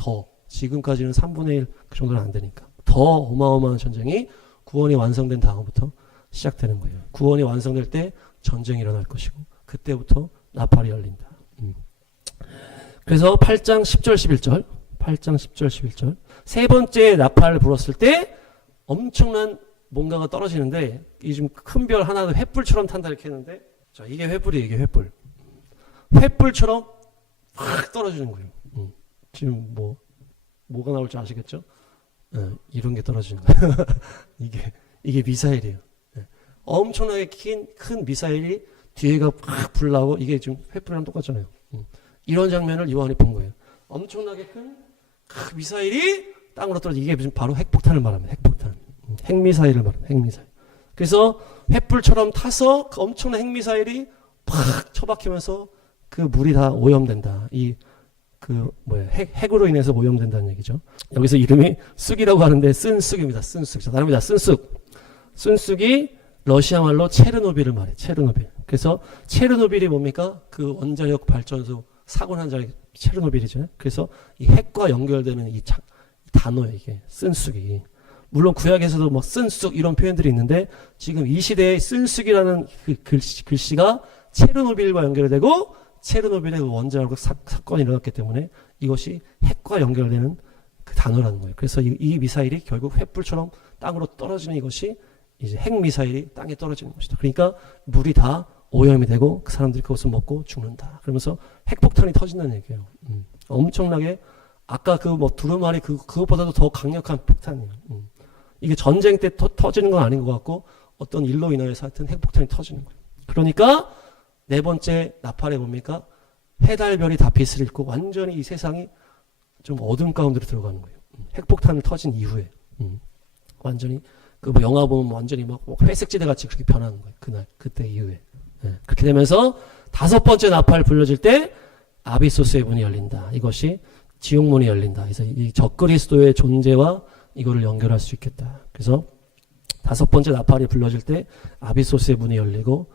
지금까지는 3분의 1 그 정도는 안 되니까 더 어마어마한 전쟁이 구원이 완성된 다음부터 시작되는 거예요. 구원이 완성될 때 전쟁이 일어날 것이고 그때부터 나팔이 열린다. 그래서 8장 10절 11절 8장 10절 11절 세 번째 나팔을 불었을 때 엄청난 뭔가가 떨어지는데 이 좀 큰 별 하나도 횃불처럼 탄다 이렇게 했는데 자 이게 횃불이에요. 이게 횃불. 횃불처럼 확 떨어지는 거예요. 지금 뭐가 나올지 아시겠죠? 이런 게 떨어지는 거예요. 이게 미사일이에요. 엄청나게 큰 미사일이 뒤에가 확 불나고 이게 지금 횃불이랑 똑같잖아요. 이런 장면을 요한이 본 거예요. 엄청나게 큰 미사일이 땅으로 떨어지고 이게 지금 바로 핵폭탄을 말합니다. 핵폭탄. 핵미사일을 말합니다. 핵미사일. 그래서 횃불처럼 타서 그 엄청난 핵미사일이 팍 처박히면서 그 물이 다 오염된다. 핵으로 인해서 오염된다는 얘기죠. 여기서 이름이 쑥이라고 하는데 쓴쑥입니다. 쓴쑥. 자, 다릅니다. 쓴쑥. 쓴쑥이 러시아 말로 체르노빌을 말해요. 체르노빌. 그래서 체르노빌이 뭡니까? 그 원자력 발전소 사고 난 자리 체르노빌이죠. 그래서 이 핵과 연결되는 이 단어예요. 이게 쓴쑥이. 물론 구약에서도 뭐 쓴쑥 이런 표현들이 있는데 지금 이 시대의 쓴쑥이라는 그 글씨가 체르노빌과 연결되고 체르노빌의 원자력 사건이 일어났기 때문에 이것이 핵과 연결되는 그 단어라는 거예요. 그래서 이 미사일이 결국 횃불처럼 땅으로 떨어지는 이것이 이제 핵미사일이 땅에 떨어지는 것이다. 그러니까 물이 다 오염이 되고 그 사람들이 그것을 먹고 죽는다. 그러면서 핵폭탄이 터진다는 얘기예요. 엄청나게 아까 두루마리 그것보다도 더 강력한 폭탄이에요. 이게 전쟁 때 터지는 건 아닌 것 같고 어떤 일로 인하여서 하여튼 핵폭탄이 터지는 거예요. 그러니까 네 번째 나팔에 뭡니까? 해달별이 다 빛을 잃고 완전히 이 세상이 좀 어둠 가운데로 들어가는 거예요. 핵폭탄을 터진 이후에 완전히 영화 보면 완전히 회색지대 같이 그렇게 변하는 거예요. 그때 이후에 그렇게 되면서 다섯 번째 나팔 불려질 때 아비소스의 문이 열린다. 이것이 지옥문이 열린다. 그래서 이 적그리스도의 존재와 이거를 연결할 수 있겠다. 그래서 다섯 번째 나팔이 불려질 때 아비소스의 문이 열리고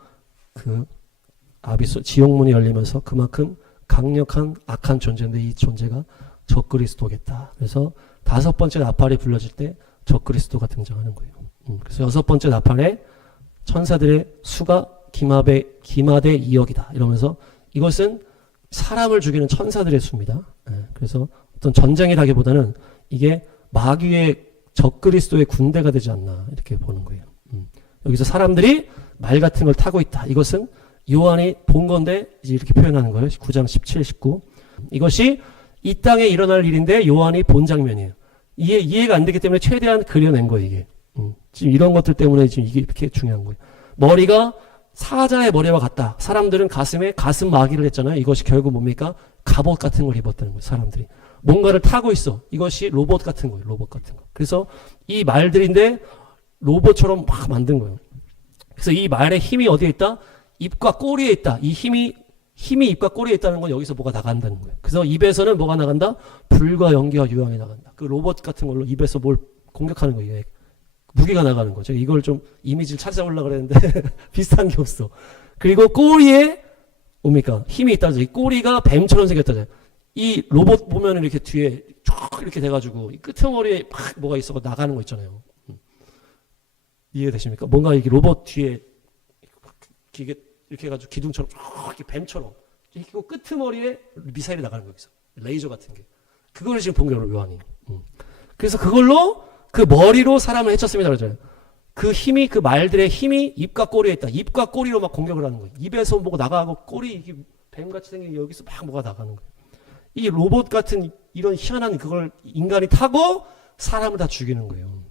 지옥문이 열리면서 그만큼 강력한 악한 존재인데 이 존재가 적그리스도겠다. 그래서 다섯 번째 나팔이 불려질 때 적그리스도가 등장하는 거예요. 그래서 여섯 번째 나팔에 천사들의 수가 기마대 2억이다. 이러면서 이것은 사람을 죽이는 천사들의 수입니다. 그래서 어떤 전쟁이라기보다는 이게 마귀의 적그리스도의 군대가 되지 않나 이렇게 보는 거예요. 여기서 사람들이 말 같은 걸 타고 있다. 이것은 요한이 본 건데 이제 이렇게 표현하는 거예요. 9장 17, 19. 이것이 이 땅에 일어날 일인데 요한이 본 장면이에요. 이해가 안 되기 때문에 최대한 그려낸 거예요. 이게. 지금 이런 것들 때문에 지금 이게 이렇게 중요한 거예요. 머리가 사자의 머리와 같다. 사람들은 가슴에 가슴 마귀를 했잖아요. 이것이 결국 뭡니까? 갑옷 같은 걸 입었다는 거예요. 사람들이. 뭔가를 타고 있어. 이것이 로봇 같은 거예요. 로봇 같은 거. 그래서 이 말들인데 로봇처럼 막 만든 거예요. 그래서 이 말의 힘이 어디에 있다? 입과 꼬리에 있다. 이 힘이 입과 꼬리에 있다는 건 여기서 뭐가 나간다는 거예요. 그래서 입에서는 뭐가 나간다? 불과 연기와 유황이 나간다. 그 로봇 같은 걸로 입에서 뭘 공격하는 거예요. 무기가 나가는 거죠. 이걸 좀 이미지를 찾아오려고 그랬는데 비슷한 게 없어. 그리고 꼬리에 뭡니까? 힘이 있다죠. 이 꼬리가 뱀처럼 생겼다죠. 이 로봇 보면 이렇게 뒤에 쭉 이렇게 돼가지고 이 끄트머리에 막 뭐가 있어 나가는 거 있잖아요. 이해되십니까? 뭔가 이게 로봇 뒤에 기계 이렇게 해가지고 기둥처럼 이렇게 뱀처럼 이렇게 끄트머리에 미사일이 나가는 거 있어. 레이저 같은 게. 그걸 지금 본 거예요, 요한이. 그래서 그걸로 그 머리로 사람을 해쳤습니다 그러잖아요. 그 힘이, 그 말들의 힘이 입과 꼬리에 있다. 입과 꼬리로 막 공격을 하는 거예요. 입에서 뭐가 나가고 꼬리, 이게 뱀같이 생긴 여기서 막 뭐가 나가는 거예요. 이 로봇 같은 이런 희한한 그걸 인간이 타고 사람을 다 죽이는 거예요.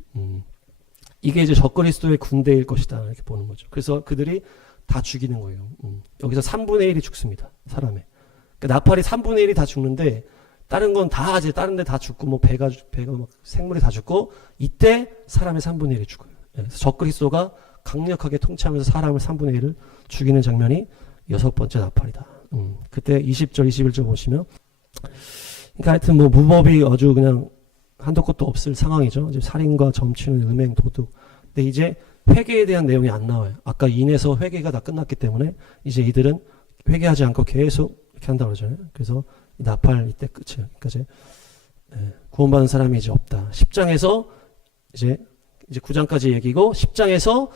이게 이제 적그리스도의 군대일 것이다. 이렇게 보는 거죠. 그래서 그들이 다 죽이는 거예요. 여기서 3분의 1이 죽습니다. 사람의. 그러니까 나팔이 3분의 1이 다 죽는데 다른 건 다 이제 다른 데 다 죽고 뭐 배가 막 생물이 다 죽고 이때 사람의 3분의 1이 죽어요. 그래서 적그리스도가 강력하게 통치하면서 사람을 3분의 1을 죽이는 장면이 6번째 나팔이다. 그때 20절 21절 보시면 그러니까 하여튼 뭐 무법이 아주 그냥 한도 끝도 없을 상황이죠. 이제 살인과 점치는 음행 도둑. 근데 이제 회개에 대한 내용이 안 나와요. 아까 인에서 회개가 다 끝났기 때문에 이제 이들은 회개하지 않고 계속 이렇게 한다고 그러잖아요. 그래서 나팔 이때 끝이에요. 그러니까 이제 구원받은 사람이 이제 없다. 10장에서 이제 9장까지 얘기고 10장에서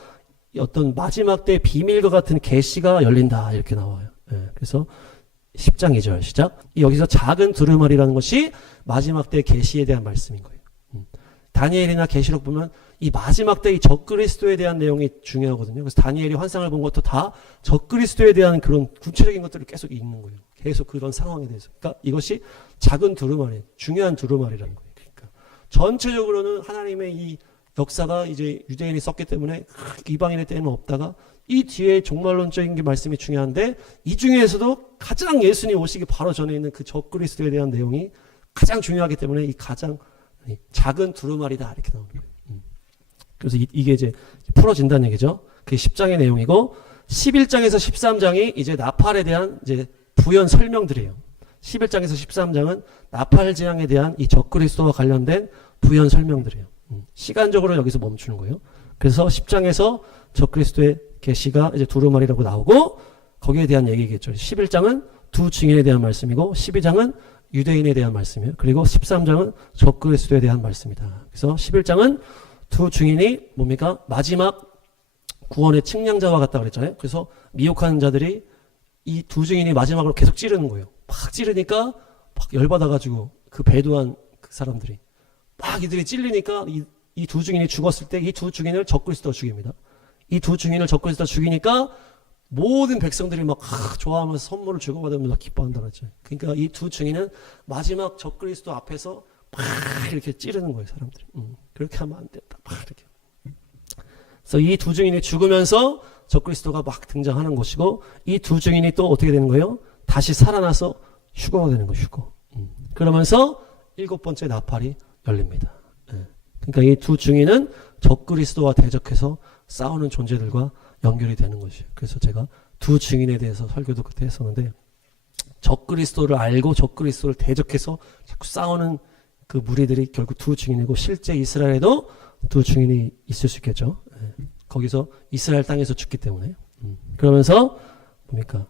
어떤 마지막 때 비밀과 같은 계시가 열린다 이렇게 나와요. 그래서 10장 2절 시작. 여기서 작은 두루마리라는 것이 마지막 때 계시에 대한 말씀인 거예요. 다니엘이나 계시록 보면 이 마지막 때 이 적그리스도에 대한 내용이 중요하거든요. 그래서 다니엘이 환상을 본 것도 다 적그리스도에 대한 그런 구체적인 것들을 계속 읽는 거예요. 계속 그런 상황에 대해서. 그러니까 이것이 작은 두루마리, 중요한 두루마리라는 거예요. 그러니까 전체적으로는 하나님의 이 역사가 이제 유대인이 썼기 때문에 이방인의 때는 없다가 이 뒤에 종말론적인 게 말씀이 중요한데 이 중에서도 가장 예수님 오시기 바로 전에 있는 그 적그리스도에 대한 내용이 가장 중요하기 때문에 이 가장 작은 두루마리다 이렇게 나오는 거예요. 그래서 이게 이제 풀어진다는 얘기죠. 그게 10장의 내용이고 11장에서 13장이 이제 나팔에 대한 이제 부연 설명들이에요. 11장에서 13장은 나팔 재앙에 대한 이 적그리스도와 관련된 부연 설명들이에요. 시간적으로 여기서 멈추는 거예요. 그래서 10장에서 적그리스도의 계시가 이제 두루마리라고 나오고 거기에 대한 얘기겠죠. 11장은 두 증인에 대한 말씀이고 12장은 유대인에 대한 말씀이에요. 그리고 13장은 적그리스도에 대한 말씀이다. 그래서 11장은 두 증인이 뭡니까? 마지막 구원의 측량자와 같다 그랬잖아요. 그래서 미혹하는 자들이 이 두 증인이 마지막으로 계속 찌르는 거예요. 막 찌르니까 막 열받아가지고 그 배도한 그 사람들이 막 이들이 찔리니까 이 두 증인이 죽었을 때 이 두 증인을 적그리스도가 죽입니다. 이 두 증인을 적그리스도가 죽이니까 모든 백성들이 막 좋아하면서 선물을 주고받으면서 기뻐한다 그랬죠. 그러니까 이 두 증인은 마지막 적그리스도 앞에서 막 이렇게 찌르는 거예요, 사람들이. 그렇게 하면 안 된다. 막 이렇게. 그래서 이 두 증인이 죽으면서 적그리스도가 막 등장하는 것이고 이 두 증인이 또 어떻게 되는 거예요? 다시 살아나서 휴거가 되는 거예요, 휴거. 그러면서 7번째 나팔이 열립니다. 그러니까 이 두 증인은 적그리스도와 대적해서 싸우는 존재들과 연결이 되는 것이에요. 그래서 제가 두 증인에 대해서 설교도 그때 했었는데 적그리스도를 알고 적그리스도를 대적해서 자꾸 싸우는 그 무리들이 결국 두 증인이고 실제 이스라엘에도 두 증인이 있을 수 있겠죠. 거기서 이스라엘 땅에서 죽기 때문에. 그러면서 뭡니까?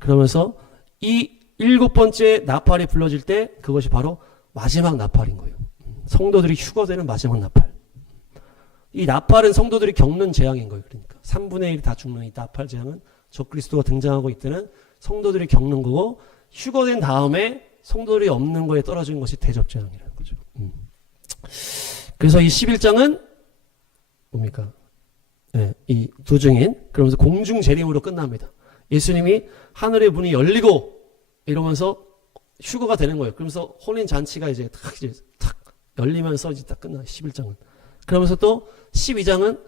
그러면서 이 7번째 나팔이 불러질 때 그것이 바로 마지막 나팔인 거예요. 성도들이 휴거되는 마지막 나팔. 이 나팔은 성도들이 겪는 재앙인 거예요. 그러니까 3분의 1이 다 죽는 이 나팔 재앙은 적그리스도가 등장하고 있다는 성도들이 겪는 거고 휴거된 다음에 성도들이 없는 거에 떨어지는 것이 대접 재앙이라는 거죠. 그래서 이 11장은 뭡니까? 이 두 증인 그러면서 공중 재림으로 끝납니다. 예수님이 하늘의 문이 열리고 이러면서 휴거가 되는 거예요. 그러면서 혼인 잔치가 이제 탁 열리면서 이제 딱 끝나요. 11장은. 그러면서 또 12장은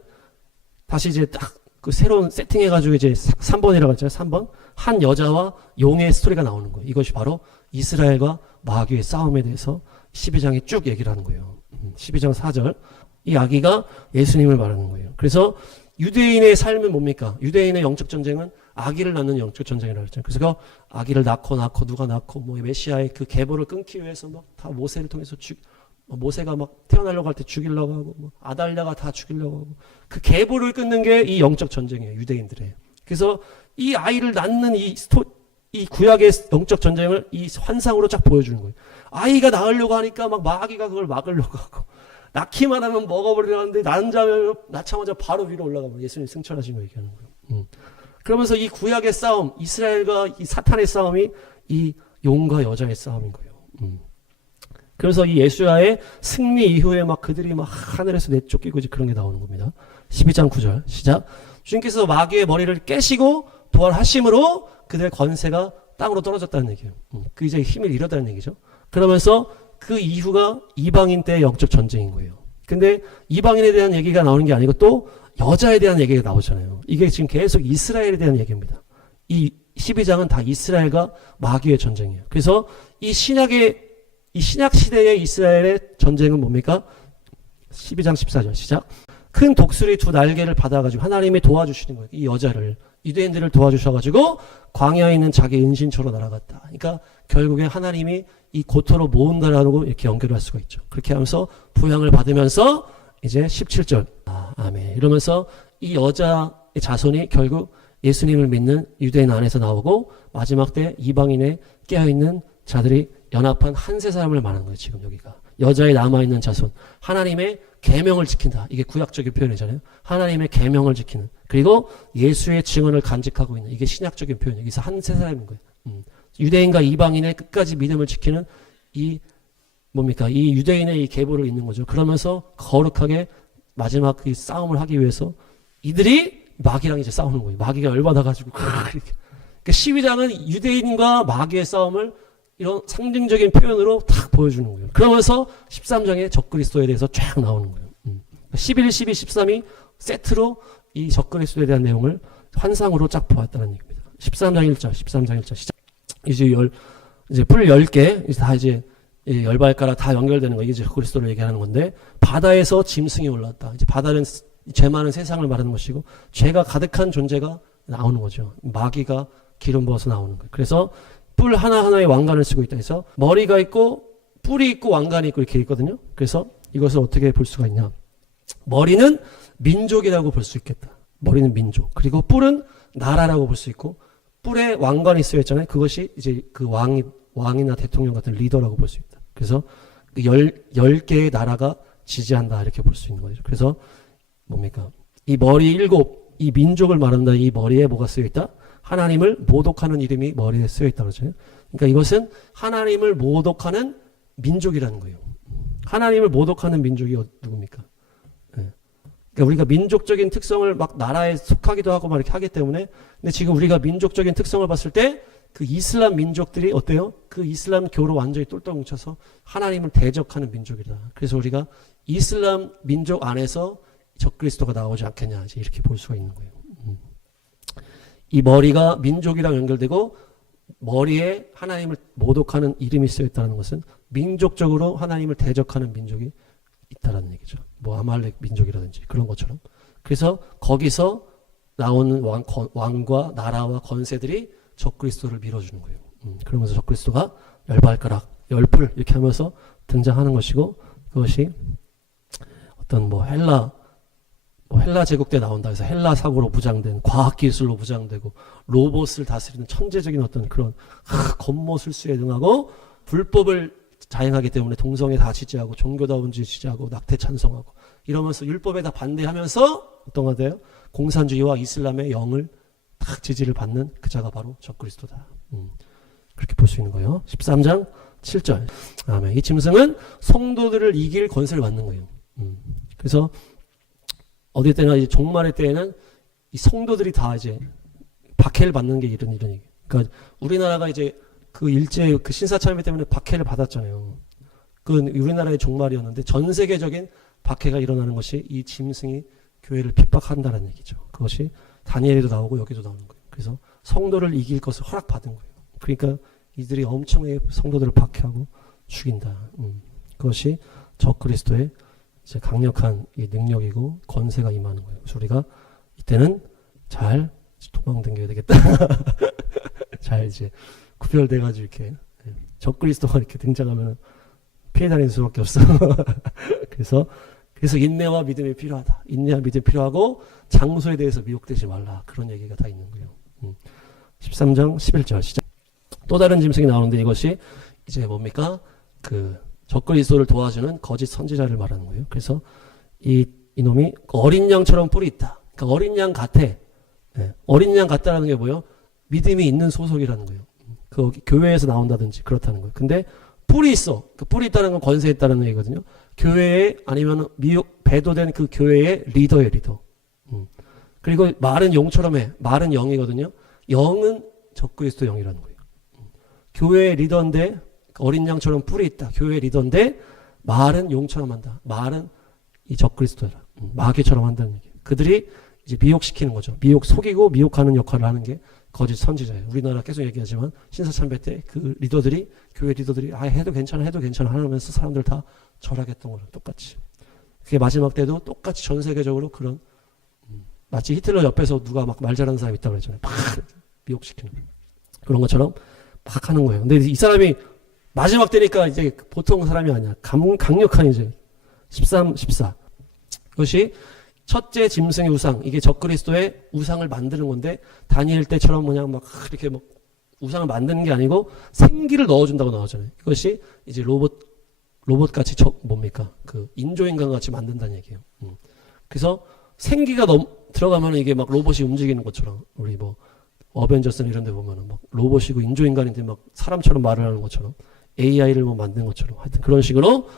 다시 이제 딱 그 새로운 세팅해가지고 이제 3번이라고 했잖아요. 3번. 한 여자와 용의 스토리가 나오는 거예요. 이것이 바로 이스라엘과 마귀의 싸움에 대해서 12장에 쭉 얘기를 하는 거예요. 12장 4절. 이 아기가 예수님을 말하는 거예요. 그래서 유대인의 삶은 뭡니까? 유대인의 영적 전쟁은 아기를 낳는 영적 전쟁이라고 했잖아요. 그래서 아기를 낳고 누가 낳고 뭐 메시아의 그 계보를 끊기 위해서 막 다 모세를 통해서 모세가 막 태어나려고 할 때 죽이려고 하고 뭐 아달랴가 다 죽이려고 하고 그 계보를 끊는 게 이 영적 전쟁이에요. 유대인들의. 그래서 이 아이를 낳는 이 구약의 영적 전쟁을 이 환상으로 쫙 보여주는 거예요. 아이가 낳으려고 하니까 막 마귀가 그걸 막으려고 하고 낳기만 하면 먹어버리려는데 낳자마자 바로 위로 올라가면 예수님 승천하신 거 얘기하는 거예요. 그러면서 이 구약의 싸움, 이스라엘과 이 사탄의 싸움이 이 용과 여자의 싸움인 거예요. 그래서 이 예수야의 승리 이후에 막 그들이 막 하늘에서 내쫓기고 이제 그런 게 나오는 겁니다. 12장 9절 시작. 주님께서 마귀의 머리를 깨시고 부활하심으로 그들의 권세가 땅으로 떨어졌다는 얘기예요. 그 이제 힘을 잃었다는 얘기죠. 그러면서 그 이후가 이방인 때의 영적 전쟁인 거예요. 근데 이방인에 대한 얘기가 나오는 게 아니고 또 여자에 대한 얘기가 나오잖아요. 이게 지금 계속 이스라엘에 대한 얘기입니다. 이 12장은 다 이스라엘과 마귀의 전쟁이에요. 그래서 이 신약 시대의 이스라엘의 전쟁은 뭡니까? 12장 14절 시작. 큰 독수리 두 날개를 받아가지고 하나님이 도와주시는 거예요. 이 여자를 유대인들을 도와주셔가지고 광야에 있는 자기 은신처로 날아갔다. 그러니까 결국에 하나님이 이 고토로 모은다라고 이렇게 연결할 수가 있죠. 그렇게 하면서 부양을 받으면서 이제 17절 아멘 이러면서 이 여자의 자손이 결국 예수님을 믿는 유대인 안에서 나오고 마지막 때 이방인에 깨어있는 자들이 연합한 한 세 사람을 말하는 거예요. 지금 여기가 여자에 남아있는 자손 하나님의 계명을 지킨다. 이게 구약적인 표현이잖아요. 하나님의 계명을 지키는 그리고 예수의 증언을 간직하고 있는 이게 신약적인 표현이에요. 여기서 한 세 사람인 거예요. 유대인과 이방인의 끝까지 믿음을 지키는 이 뭡니까? 이 유대인의 이 계보를 잇는 거죠. 그러면서 거룩하게 마지막 그 싸움을 하기 위해서 이들이 마귀랑 이제 싸우는 거예요. 마귀가 열받아가지고 그러니까 12장은 유대인과 마귀의 싸움을 이런 상징적인 표현으로 탁 보여주는 거예요. 그러면서 13장에 적그리스도에 대해서 쫙 나오는 거예요. 11, 12, 13이 세트로 이 적그리스도에 대한 내용을 환상으로 쫙 보았다는 얘기입니다. 13장 1절, 13장 1절 시작. 이제 뿔 10개, 이제 다 이제 열발가락 다 연결되는 거. 이게 이제 그리스도를 얘기하는 건데, 바다에서 짐승이 올랐다. 이제 바다는 죄 많은 세상을 말하는 것이고, 죄가 가득한 존재가 나오는 거죠. 마귀가 기름 부어서 나오는 거예요. 그래서 뿔 하나하나에 왕관을 쓰고 있다 해서, 머리가 있고, 뿔이 있고, 왕관이 있고, 이렇게 있거든요. 그래서 이것을 어떻게 볼 수가 있냐. 머리는 민족이라고 볼 수 있겠다. 머리는 민족. 그리고 뿔은 나라라고 볼 수 있고, 뿔에 왕관이 쓰여 있잖아요. 그것이 이제 그 왕이나 대통령 같은 리더라고 볼 수 있다. 그래서 10개의 나라가 지지한다. 이렇게 볼 수 있는 거죠. 그래서 뭡니까? 이 머리 7, 이 민족을 말한다. 이 머리에 뭐가 쓰여 있다? 하나님을 모독하는 이름이 머리에 쓰여 있다. 그러죠. 그러니까 이것은 하나님을 모독하는 민족이라는 거예요. 하나님을 모독하는 민족이 누굽니까? 그러니까 우리가 민족적인 특성을 막 나라에 속하기도 하고 막 이렇게 하기 때문에 근데 지금 우리가 민족적인 특성을 봤을 때 그 이슬람 민족들이 어때요? 그 이슬람교로 완전히 똘똘 뭉쳐서 하나님을 대적하는 민족이다. 그래서 우리가 이슬람 민족 안에서 적그리스도가 나오지 않겠냐 이제 이렇게 볼 수가 있는 거예요. 이 머리가 민족이랑 연결되고 머리에 하나님을 모독하는 이름이 쓰여있다는 것은 민족적으로 하나님을 대적하는 민족이 있다라는 얘기죠. 뭐 아말렉 민족이라든지 그런 것처럼. 그래서 거기서 나오는 왕과 나라와 권세들이 적그리스도를 밀어주는 거예요. 그러면서 적그리스도가 열발가락, 열뿔 이렇게 하면서 등장하는 것이고 그것이 어떤 뭐 헬라 제국 때 나온다 해서 헬라 사고로 무장된 과학기술로 무장되고 로봇을 다스리는 천재적인 어떤 그런 겉모술수에 등하고 불법을 자행하기 때문에 동성애 다 지지하고 종교다운지 지지하고 낙태 찬성하고 이러면서 율법에 다 반대하면서 어떤 거 돼요? 공산주의와 이슬람의 영을 딱 지지를 받는 그 자가 바로 적그리스도다. 그렇게 볼 수 있는 거예요. 13장 7절. 아멘. 이 짐승은 성도들을 이길 권세를 받는 거예요. 그래서 어디 때나 이제 종말의 때에는 이 성도들이 다 이제 박해를 받는 게 이런 얘기. 그러니까 우리나라가 이제 그 일제 그 신사참회 때문에 박해를 받았잖아요. 그 우리나라의 종말이었는데 전 세계적인 박해가 일어나는 것이 이 짐승이 교회를 핍박한다는 얘기죠. 그것이 다니엘에도 나오고 여기도 나오는 거예요. 그래서 성도를 이길 것을 허락받은 거예요. 그러니까 이들이 엄청나게 성도들을 박해하고 죽인다. 그것이 적그리스도의 이제 강력한 이 능력이고 권세가 임하는 거예요. 그래서 우리가 이때는 잘 도망당겨야 되겠다. 잘 이제 구별돼가지고 이렇게 적그리스도가 이렇게 등장하면 피해 다니는 수밖에 없어. 그래서 인내와 믿음이 필요하다. 인내와 믿음이 필요하고 장소에 대해서 미혹되지 말라. 그런 얘기가 다 있는 거예요. 13장 11절 시작. 또 다른 짐승이 나오는데 이것이 이제 뭡니까? 그 적그리스도를 도와주는 거짓 선지자를 말하는 거예요. 그래서 이놈이 어린 양처럼 뿔이 있다. 그러니까 어린 양 같아. 네. 어린 양 같다라는 게 뭐예요? 믿음이 있는 소속이라는 거예요. 그 교회에서 나온다든지 그렇다는 거예요. 근데 뿔이 있어. 그 뿔이 있다는 건 권세 있다는 얘기거든요. 교회에 아니면 배도된 그 교회의 리더예요, 리더. 그리고 말은 용처럼 해. 말은 영이거든요. 영은 적그리스도 영이라는 거예요. 교회의 리더인데 어린 양처럼 뿔이 있다. 교회의 리더인데 말은 용처럼 한다. 말은 이 적그리스도라. 마귀처럼 한다는 얘기예요. 그들이 이제 미혹시키는 거죠. 속이고 미혹하는 역할을 하는 게 거짓 선지자예요. 우리나라 계속 얘기하지만 신사참배 때 그 리더들이 교회 리더들이 해도 괜찮아 하면서 사람들 다 절하겠던 거랑 똑같이. 그게 마지막 때도 똑같이 전 세계적으로 그런 마치 히틀러 옆에서 누가 막 말 잘하는 사람이 있다고 그랬잖아요. 막 미혹시키는 그런 것처럼 막 하는 거예요. 근데 이 사람이 마지막 때니까 이제 보통 사람이 아니야. 강력한 이제 13, 14. 그것이 첫째 짐승의 우상, 이게 적그리스도의 우상을 만드는 건데 다니엘 때처럼 그냥 막 이렇게 뭐 우상을 만드는 게 아니고 생기를 넣어준다고 나오잖아요. 이것이 이제 로봇같이 뭡니까? 그 인조인간 같이 만든다는 얘기예요. 그래서 생기가 들어가면 이게 막 로봇이 움직이는 것처럼 우리 뭐 어벤져스 이런 데 보면은 막 로봇이고 인조인간인데 막 사람처럼 말을 하는 것처럼 AI를 뭐 만든 것처럼 하여튼 그런 식으로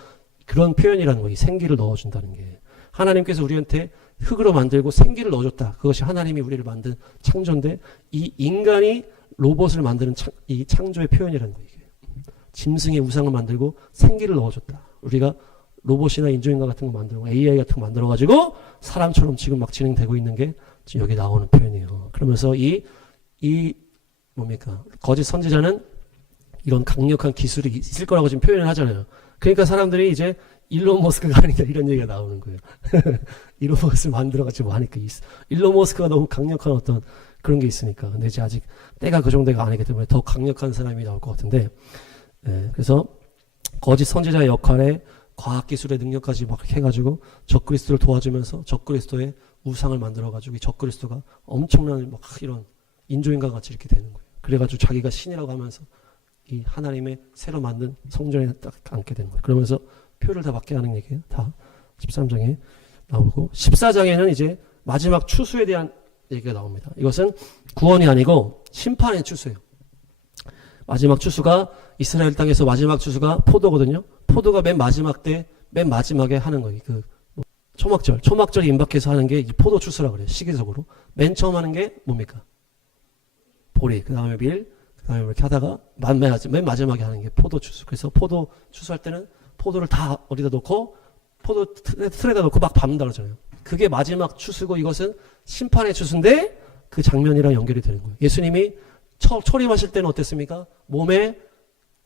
그런 표현이라는 거예요. 생기를 넣어준다는 게. 하나님께서 우리한테 흙으로 만들고 생기를 넣어줬다. 그것이 하나님이 우리를 만든 창조인데 이 인간이 로봇을 만드는 이 창조의 표현이라는 거예요. 짐승의 우상을 만들고 생기를 넣어줬다. 우리가 로봇이나 인조인간 같은 거 만들고 AI 같은 거 만들어가지고 사람처럼 지금 막 진행되고 있는 게 지금 여기 나오는 표현이에요. 그러면서 이 뭡니까? 거짓 선지자는 이런 강력한 기술이 있을 거라고 지금 표현을 하잖아요. 그러니까 사람들이 이제 일론 머스크가 아니다 이런 얘기가 나오는 거예요. 일론 머스크를 만들어가지고 하니까 일론 머스크가 너무 강력한 어떤 그런 게 있으니까. 근데 이제 아직 때가 그 정도가 아니기 때문에 더 강력한 사람이 나올 것 같은데, 그래서 거짓 선지자의 역할에 과학기술의 능력까지 막 해가지고 적그리스도를 도와주면서 적그리스도의 우상을 만들어가지고 이 적그리스도가 엄청난 막 이런 인조인간 같이 이렇게 되는 거예요. 그래가지고 자기가 신이라고 하면서 이 하나님의 새로 만든 성전에 딱 앉게 되는 거예요. 그러면서 표를 다 받게 하는 얘기예요. 다 13장에 나오고 14장에는 이제 마지막 추수에 대한 얘기가 나옵니다. 이것은 구원이 아니고 심판의 추수예요. 마지막 추수가 이스라엘 땅에서 마지막 추수가 포도거든요. 포도가 맨 마지막에 하는 거예요. 초막절이 임박해서 하는 게 이 포도 추수라고 그래요. 시기적으로. 맨 처음 하는 게 뭡니까? 보리, 그 다음에 밀, 그 다음에 이렇게 하다가 맨 마지막에 하는 게 포도 추수. 그래서 포도 추수할 때는 포도를 다 어디다 놓고 포도 틀에다 놓고 막 밟는다 그러잖아요. 그게 마지막 추수고 이것은 심판의 추수인데 그 장면이랑 연결이 되는 거예요. 예수님이 초림하실 때는 어땠습니까? 몸에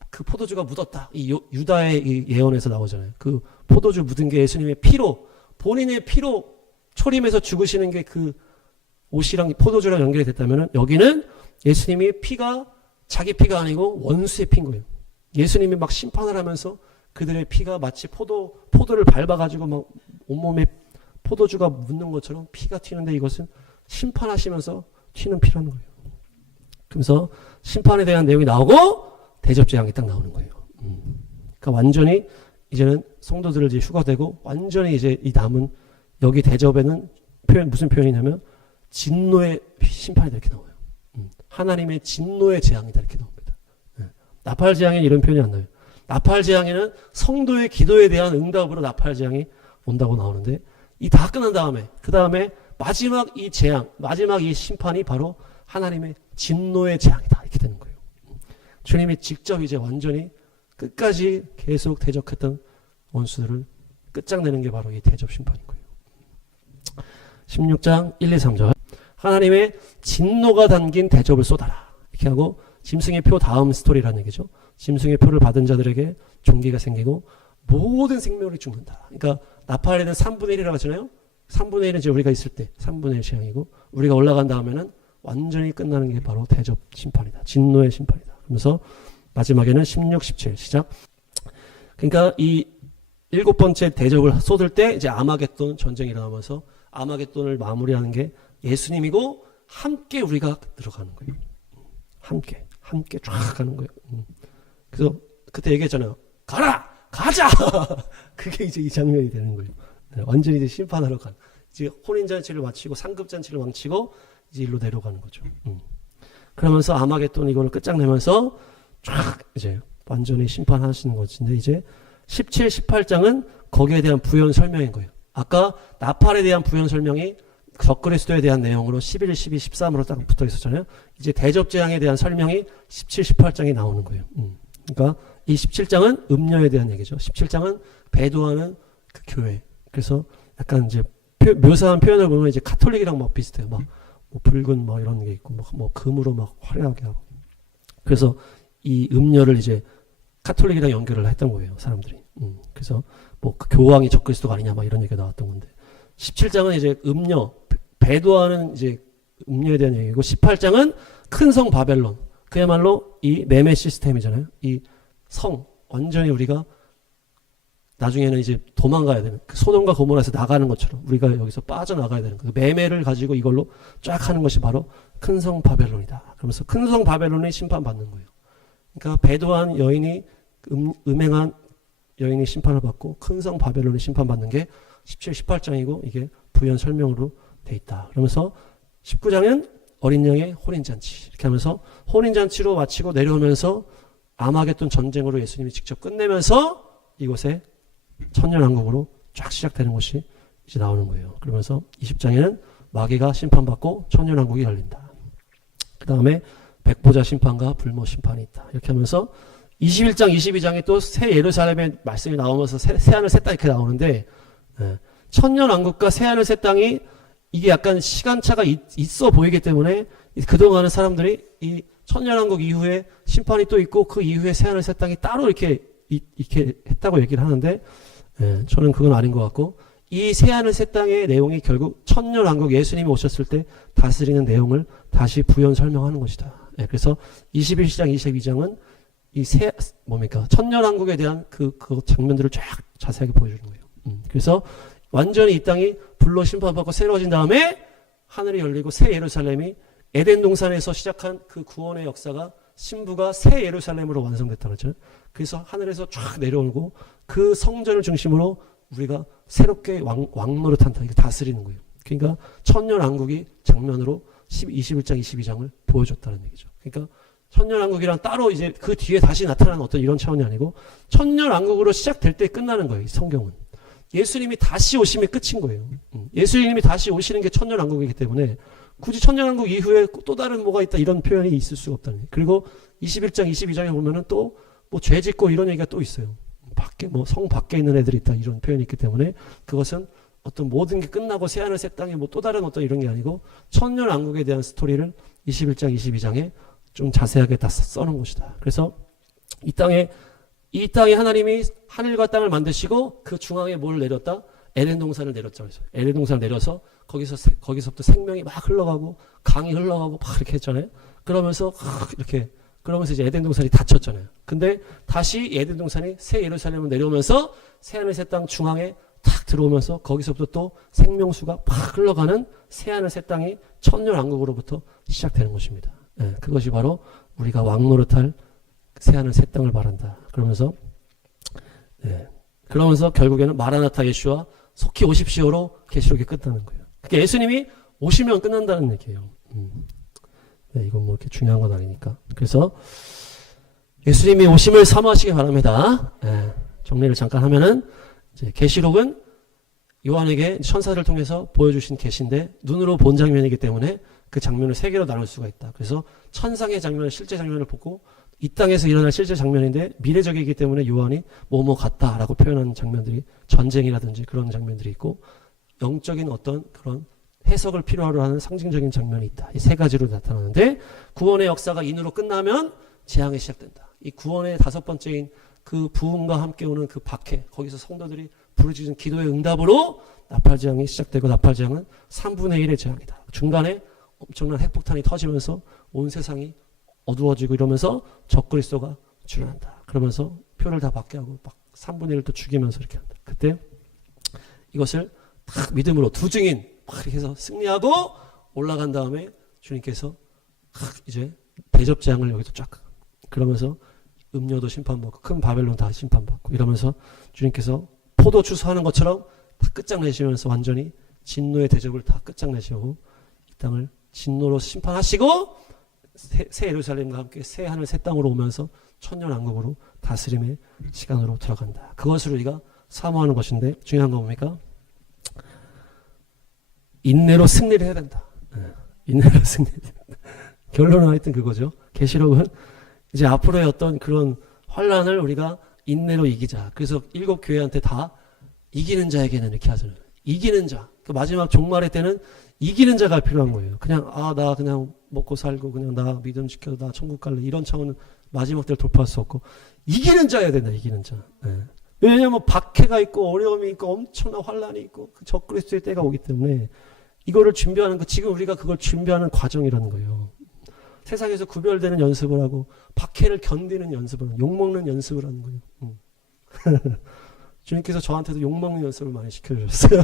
그 포도주가 묻었다. 이 유다의 이 예언에서 나오잖아요. 그 포도주 묻은 게 예수님의 피로, 본인의 피로 초림해서 죽으시는 게 그 옷이랑 포도주랑 연결이 됐다면 여기는 예수님이 피가 자기 피가 아니고 원수의 피인 거예요. 예수님이 막 심판을 하면서 그들의 피가 마치 포도를 밟아가지고 막 온몸에 포도주가 묻는 것처럼 피가 튀는데 이것은 심판하시면서 튀는 피라는 거예요. 그래서 심판에 대한 내용이 나오고 대접재앙이 딱 나오는 거예요. 그러니까 완전히 이제는 성도들을 이제 휴가되고 완전히 이제 이 남은 여기 대접에는 무슨 표현이냐면 진노의 심판이 이렇게 나와요. 하나님의 진노의 재앙이다 이렇게 나옵니다. 나팔 재앙에는 이런 표현이 안 나와요. 나팔 재앙에는 성도의 기도에 대한 응답으로 나팔 재앙이 온다고 나오는데 이 다 끝난 다음에 그 다음에 마지막 이 재앙, 마지막 이 심판이 바로 하나님의 진노의 재앙이다 이렇게 되는 거예요. 주님이 직접 이제 완전히 끝까지 계속 대적했던 원수들을 끝장내는 게 바로 이 대접 심판인 거예요. 16장 1, 2, 3절 하나님의 진노가 담긴 대접을 쏟아라 이렇게 하고 짐승의 표 다음 스토리라는 얘기죠. 짐승의 표를 받은 자들에게 종기가 생기고 모든 생명이 죽는다. 그러니까 나팔에는 3분의 1이라고 하잖아요. 3분의 1은 이제 우리가 있을 때 3분의 1 재앙이고 우리가 올라간 다음에는 완전히 끝나는 게 바로 대접 심판이다. 진노의 심판이다. 그러면서 마지막에는 16, 17 시작. 그러니까 이 7번째 대접을 쏟을 때 이제 아마겟돈 전쟁이 일어나면서 아마겟돈을 마무리하는 게 예수님이고 함께 우리가 들어가는 거예요. 함께 쫙 가는 거예요. 그래서 그때 얘기했잖아요. 가자! 그게 이제 이 장면이 되는 거예요. 완전히 이제 심판하러 간. 이제 혼인잔치를 마치고 상급잔치를 마치고 이제 일로 내려가는 거죠. 그러면서 아마겟돈 이거를 끝장내면서 쫙 이제 완전히 심판하시는 것인데 이제 17, 18장은 거기에 대한 부연 설명인 거예요. 아까 나팔에 대한 부연 설명이 적그리스도에 대한 내용으로 11, 12, 13으로 딱 붙어 있었잖아요. 이제 대접재앙에 대한 설명이 17, 18장에 나오는 거예요. 그러니까 이 17장은 음녀에 대한 얘기죠. 17장은 배도하는 그 교회. 그래서 약간 이제 묘사한 표현을 보면 이제 가톨릭이랑 막 비슷해요. 막 뭐 붉은 뭐 이런 게 있고 뭐 금으로 막 화려하게 하고. 그래서 이 음녀를 이제 가톨릭이랑 연결을 했던 거예요, 사람들이. 그래서 뭐 그 교황이 적그리스도가 아니냐 막 이런 얘기가 나왔던 건데 17장은 이제 음녀 배도하는 이제 음녀에 대한 얘기고 18장은 큰 성 바벨론 그야말로 이 매매 시스템이잖아요. 이 성 완전히 우리가 나중에는 이제 도망가야 되는 그 소돔과 고모라에서 나가는 것처럼 우리가 여기서 빠져나가야 되는 그 매매를 가지고 이걸로 쫙 하는 것이 바로 큰 성 바벨론이다. 그러면서 큰 성 바벨론이 심판받는 거예요. 그러니까 배도한 여인이 음행한 여인이 심판을 받고 큰 성 바벨론이 심판받는 게 17, 18장이고 이게 부연 설명으로 돼 있다. 그러면서 19장은 어린 양의 혼인잔치 이렇게 하면서 혼인잔치로 마치고 내려오면서 아마겟돈 전쟁으로 예수님이 직접 끝내면서 이곳에 천년왕국으로 쫙 시작되는 것이 이제 나오는 거예요. 그러면서 20장에는 마귀가 심판받고 천년왕국이 열린다. 그 다음에 백보자 심판과 불모 심판이 있다. 이렇게 하면서 21장, 22장에 또 새 예루살렘의 말씀이 나오면서 새하늘 새 땅 이렇게 나오는데 천년왕국과 새하늘 새 땅이 이게 약간 시간차가 있어 보이기 때문에 그동안은 사람들이 이 천년왕국 이후에 심판이 또 있고 그 이후에 새하늘 새 땅이 따로 이렇게 했다고 얘기를 하는데 저는 그건 아닌 것 같고 이 새하늘 새 땅의 내용이 결국 천년왕국 예수님이 오셨을 때 다스리는 내용을 다시 부연 설명하는 것이다. 그래서 21시장 22장은 이 천년왕국에 대한 그 장면들을 쫙 자세하게 보여주는 거예요. 그래서 완전히 이 땅이 불로 심판받고 새로워진 다음에 하늘이 열리고 새 예루살렘이 에덴 동산에서 시작한 그 구원의 역사가 신부가 새 예루살렘으로 완성됐다고 했잖아요. 그래서 하늘에서 쫙 내려오고 그 성전을 중심으로 우리가 새롭게 왕노릇한다. 이거 다스리는 거예요. 그러니까 천년왕국이 장면으로 21장, 22장을 보여줬다는 얘기죠. 그러니까 천년왕국이랑 따로 이제 그 뒤에 다시 나타나는 어떤 이런 차원이 아니고 천년왕국으로 시작될 때 끝나는 거예요. 이 성경은. 예수님이 다시 오심이 끝인 거예요. 예수님이 다시 오시는 게 천년왕국이기 때문에 굳이 천년왕국 이후에 또 다른 뭐가 있다 이런 표현이 있을 수가 없다는 거예요. 그리고 21장, 22장에 보면은 또 뭐 죄 짓고 이런 얘기가 또 있어요. 밖에 뭐 성 밖에 있는 애들이 있다 이런 표현이 있기 때문에 그것은 어떤 모든 게 끝나고 새하늘 새 땅에 뭐 또 다른 어떤 이런 게 아니고 천년왕국에 대한 스토리를 21장, 22장에 좀 자세하게 다 써놓은 것이다. 그래서 이 땅에 하나님이 하늘과 땅을 만드시고 그 중앙에 뭘 내렸다? 에덴 동산을 내렸죠. 에덴 동산을 내려서 거기서부터 생명이 막 흘러가고 강이 흘러가고 막 이렇게 했잖아요. 그러면서 이제 에덴 동산이 닫혔잖아요. 근데 다시 에덴 동산이 새 예루살렘을 내려오면서 새하늘 새 땅 중앙에 탁 들어오면서 거기서부터 또 생명수가 팍 흘러가는 새하늘 새 땅이 천년왕국으로부터 시작되는 것입니다. 그것이 바로 우리가 왕노릇할 새하늘 새 땅을 말한다. 그러면서 결국에는 마라나타 예수와 속히 오십시오로 계시록이 끝나는 거예요. 그러니까 예수님이 오시면 끝난다는 얘기예요. 이건 뭐 이렇게 중요한 건 아니니까. 그래서 예수님이 오심을 사모하시기 바랍니다. 정리를 잠깐 하면은 이제 계시록은 요한에게 천사를 통해서 보여주신 계시인데 눈으로 본 장면이기 때문에 그 장면을 세 개로 나눌 수가 있다. 그래서 천상의 장면을 실제 장면을 보고 이 땅에서 일어날 실제 장면인데 미래적이기 때문에 요한이 뭐뭐 같다라고 표현하는 장면들이 전쟁이라든지 그런 장면들이 있고 영적인 어떤 그런 해석을 필요로 하는 상징적인 장면이 있다. 이 세 가지로 나타나는데 구원의 역사가 인으로 끝나면 재앙이 시작된다. 이 구원의 다섯 번째인 그 부흥과 함께 오는 그 박해 거기서 성도들이 부르짖은 기도의 응답으로 나팔재앙이 시작되고 나팔재앙은 3분의 1의 재앙이다. 중간에 엄청난 핵폭탄이 터지면서 온 세상이 어두워지고 이러면서 적그리스도가 출현한다. 그러면서 표를 다 받게 하고 막 3분의 1을 또 죽이면서 이렇게 한다. 그때 이것을 딱 믿음으로 두 증인 막 이렇게 해서 승리하고 올라간 다음에 주님께서 이제 대접재앙을 여기서 쫙 그러면서 음료도 심판받고 큰 바벨론 다 심판받고 이러면서 주님께서 포도 추수하는 것처럼 다 끝장내시면서 완전히 진노의 대접을 다 끝장내시고 이 땅을 진노로 심판하시고 새 예루살렘과 함께 새 하늘 새 땅으로 오면서 천년왕국으로 다스림의 시간으로 들어간다. 그것을 우리가 사모하는 것인데 중요한 건 뭡니까? 인내로 승리를 해야 된다. 인내로 승리를 해야 된다. 결론은 하여튼 그거죠. 계시록은 이제 앞으로의 어떤 그런 환란을 우리가 인내로 이기자. 그래서 7 교회한테 다 이기는 자에게는 이렇게 하잖아요. 이기는 자. 그 마지막 종말의 때는 이기는 자가 필요한 거예요. 그냥 나 그냥 먹고 살고 그냥 나 믿음 지켜 나 천국 갈래 이런 차원은 마지막 때를 돌파할 수 없고 이기는 자여야 된다. 이기는 자. 왜냐하면 박해가 있고 어려움이 있고 엄청난 환란이 있고 그 적그리스도의 때가 오기 때문에 이거를 준비하는 거 지금 우리가 그걸 준비하는 과정이라는 거예요. 세상에서 구별되는 연습을 하고 박해를 견디는 연습을 하고 욕먹는 연습을 하는 거예요. 주님께서 저한테도 욕먹는 연습을 많이 시켜주셨어요.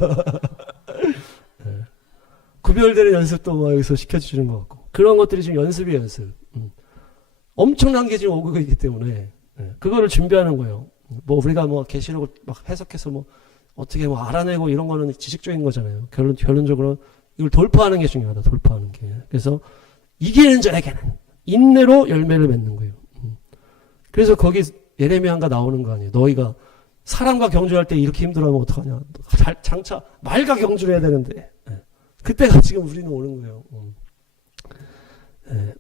구별되는 연습도 막 여기서 시켜주시는 것 같고 그런 것들이 지금 연습이에요. 연습. 엄청난 게 지금 오고 있기 때문에 그거를 준비하는 거예요. 뭐 우리가 뭐 계시록을 막 해석해서 뭐 어떻게 뭐 알아내고 이런 거는 지식적인 거잖아요. 결론적으로 이걸 돌파하는 게 중요하다. 돌파하는 게. 그래서 이기는 자에게는 인내로 열매를 맺는 거예요. 그래서 거기 예레미야가 나오는 거 아니에요. 너희가 사람과 경주할 때 이렇게 힘들어하면 어떡하냐. 장차 말과 경주를 해야 되는데 그때가 지금 우리는 오는 거예요.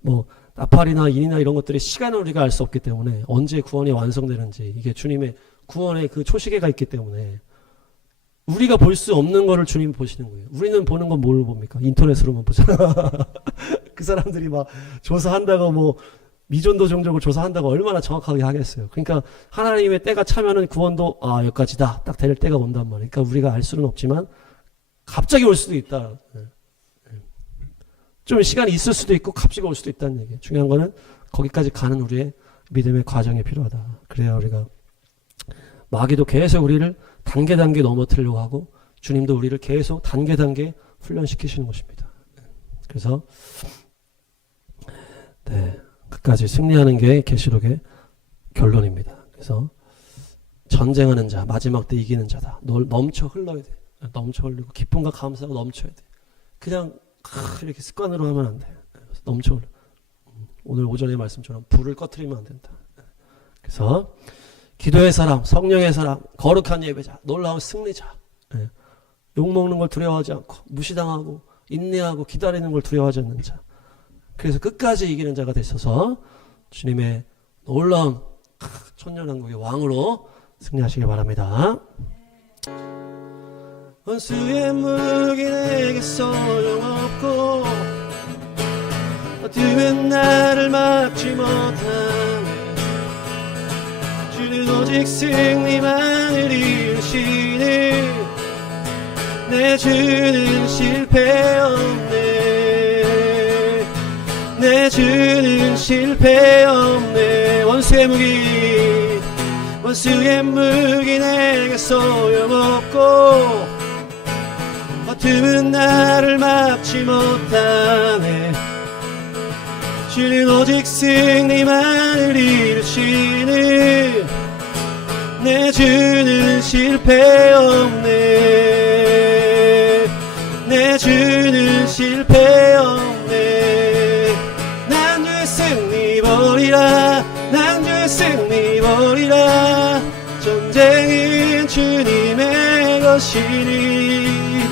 뭐 나팔이나 인이나 이런 것들이 시간을 우리가 알 수 없기 때문에 언제 구원이 완성되는지 이게 주님의 구원의 그 초시계가 있기 때문에 우리가 볼 수 없는 거를 주님이 보시는 거예요. 우리는 보는 건 뭘 봅니까? 인터넷으로만 보잖아. 그 사람들이 막 조사한다고 뭐 미전도 종족을 조사한다고 얼마나 정확하게 하겠어요. 그러니까 하나님의 때가 차면은 구원도 여기까지다 딱 될 때가 온단 말이에요. 그러니까 우리가 알 수는 없지만 갑자기 올 수도 있다. 좀 시간이 있을 수도 있고 갑자기 올 수도 있다는 얘기예요. 중요한 거는 거기까지 가는 우리의 믿음의 과정이 필요하다. 그래야 우리가 마귀도 계속 우리를 단계 넘어뜨리려고 하고 주님도 우리를 계속 단계 훈련시키시는 것입니다. 그래서 끝까지 승리하는 게 계시록의 결론입니다. 그래서 전쟁하는 자, 마지막 때 이기는 자다. 넘쳐 흘러야 돼. 넘쳐 흘리고 기쁨과 감사가 넘쳐야 돼. 그냥 이렇게 습관으로 하면 안 돼. 넘쳐 흘러. 오늘 오전의 말씀처럼 불을 꺼트리면 안 된다. 그래서 기도의 사람, 성령의 사람, 거룩한 예배자, 놀라운 승리자. 욕먹는 걸 두려워하지 않고 무시당하고 인내하고 기다리는 걸 두려워하지 않는 자. 그래서 끝까지 이기는 자가 되셔서 주님의 놀라운 천년왕국의 왕으로 승리하시길 바랍니다. 원수의 무기 내게 소용없고 어둠은 나를 막지 못하네. 주는 오직 승리만을 이루시니 내 주는 실패 없네. 내 주는 실패 없네. 원수의 무기 내게 소용없고 어둠은 나를 막지 못하네. 주는 오직 승리만을 이루시는 내 주는 실패 없네. 내 주는 실패 없네. 난 주의 승리 보리라. 난 주의 승리 보리라. 전쟁은 주님의 것이니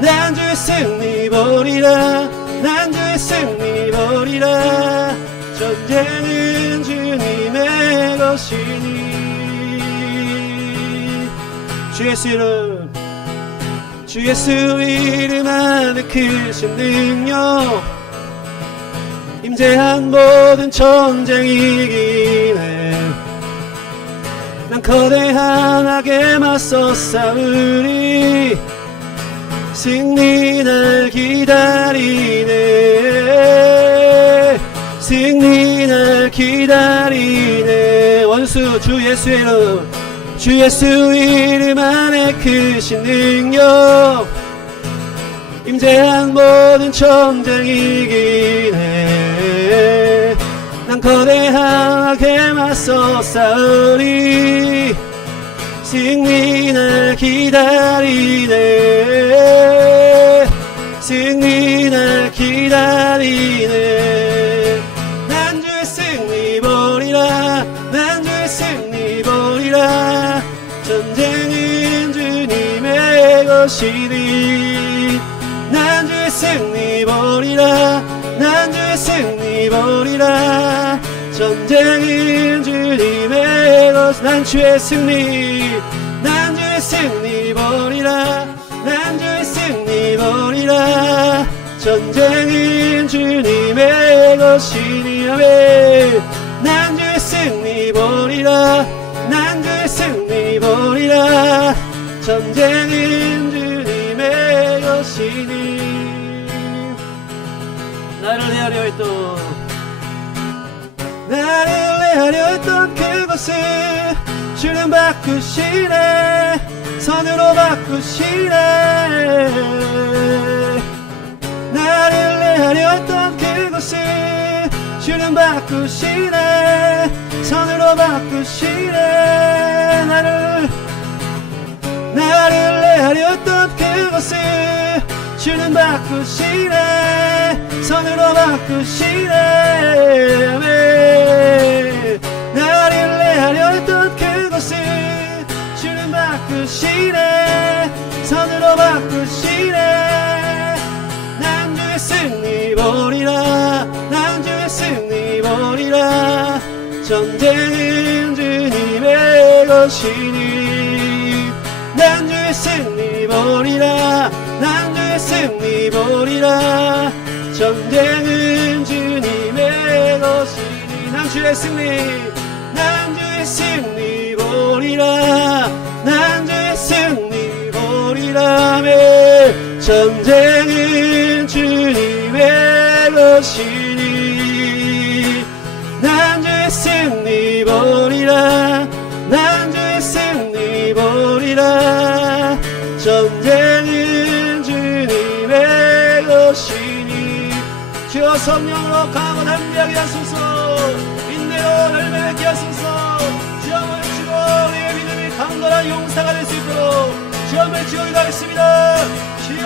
난 주의 승리 보리라. 난 주의 승리 보리라. 전쟁은 주님의 것이니 주 예수 이름 안에 크신 능력 임재한 모든 전쟁 이기네. 난 거대한 악에 맞서 싸우리. 승리 날 기다리네. 승리 날 기다리네. 원수 주 예수 이름 안에 크신 능력 임재한 모든 전쟁 이기네. 난 거대하게 맞서 싸우리. 승리 날 기다리네. 승리 날 기다리네. 전쟁은 주님의 것이니 난 주의 승리 보리라 난 주의 승리 보리라 전쟁은 주님의 것 난 주의 승리 난 주의 승리 보리라 난 주의 승리 보리라 전쟁은 주님의 것이니 아멘 난 주의 승리 보리라 난 주의 승리 보리라 전쟁은 주님의 것이니 나를 헤아려 했던 그것을 주는 바꾸시네 선으로 바꾸시네 나를 헤아려 했던 그것을 주는 바꾸시네 선으로 바꾸시네 나를 헤아려 했던 그것을 주는 바꾸시네 선으로 바꾸시네 나를 헤아려 했던 그것을 주는 바꾸시네 선으로 바꾸시네 난 주의 승리 보리라 난 주의 승리 보리라 전쟁은 주님의 것이니 난 주의 승리 보리라 난 주의 승리 보리라 전쟁은 주님의 것이니 난 주의 승리 난 주의 승리 보리라 난 주의 승리 보리라 전쟁은 주님의 것이니 난 주의 승리 보리라 난 주의 승리 보리라 전쟁은 주님의 것이니 주여 성령으로 강하고 담대하게 하소서 인내로 열매맺게 하소서 주여 주시고 우리의 믿음이 강건한 용사가 될 수 있도록 주여 외치고 기도하겠습니다 주여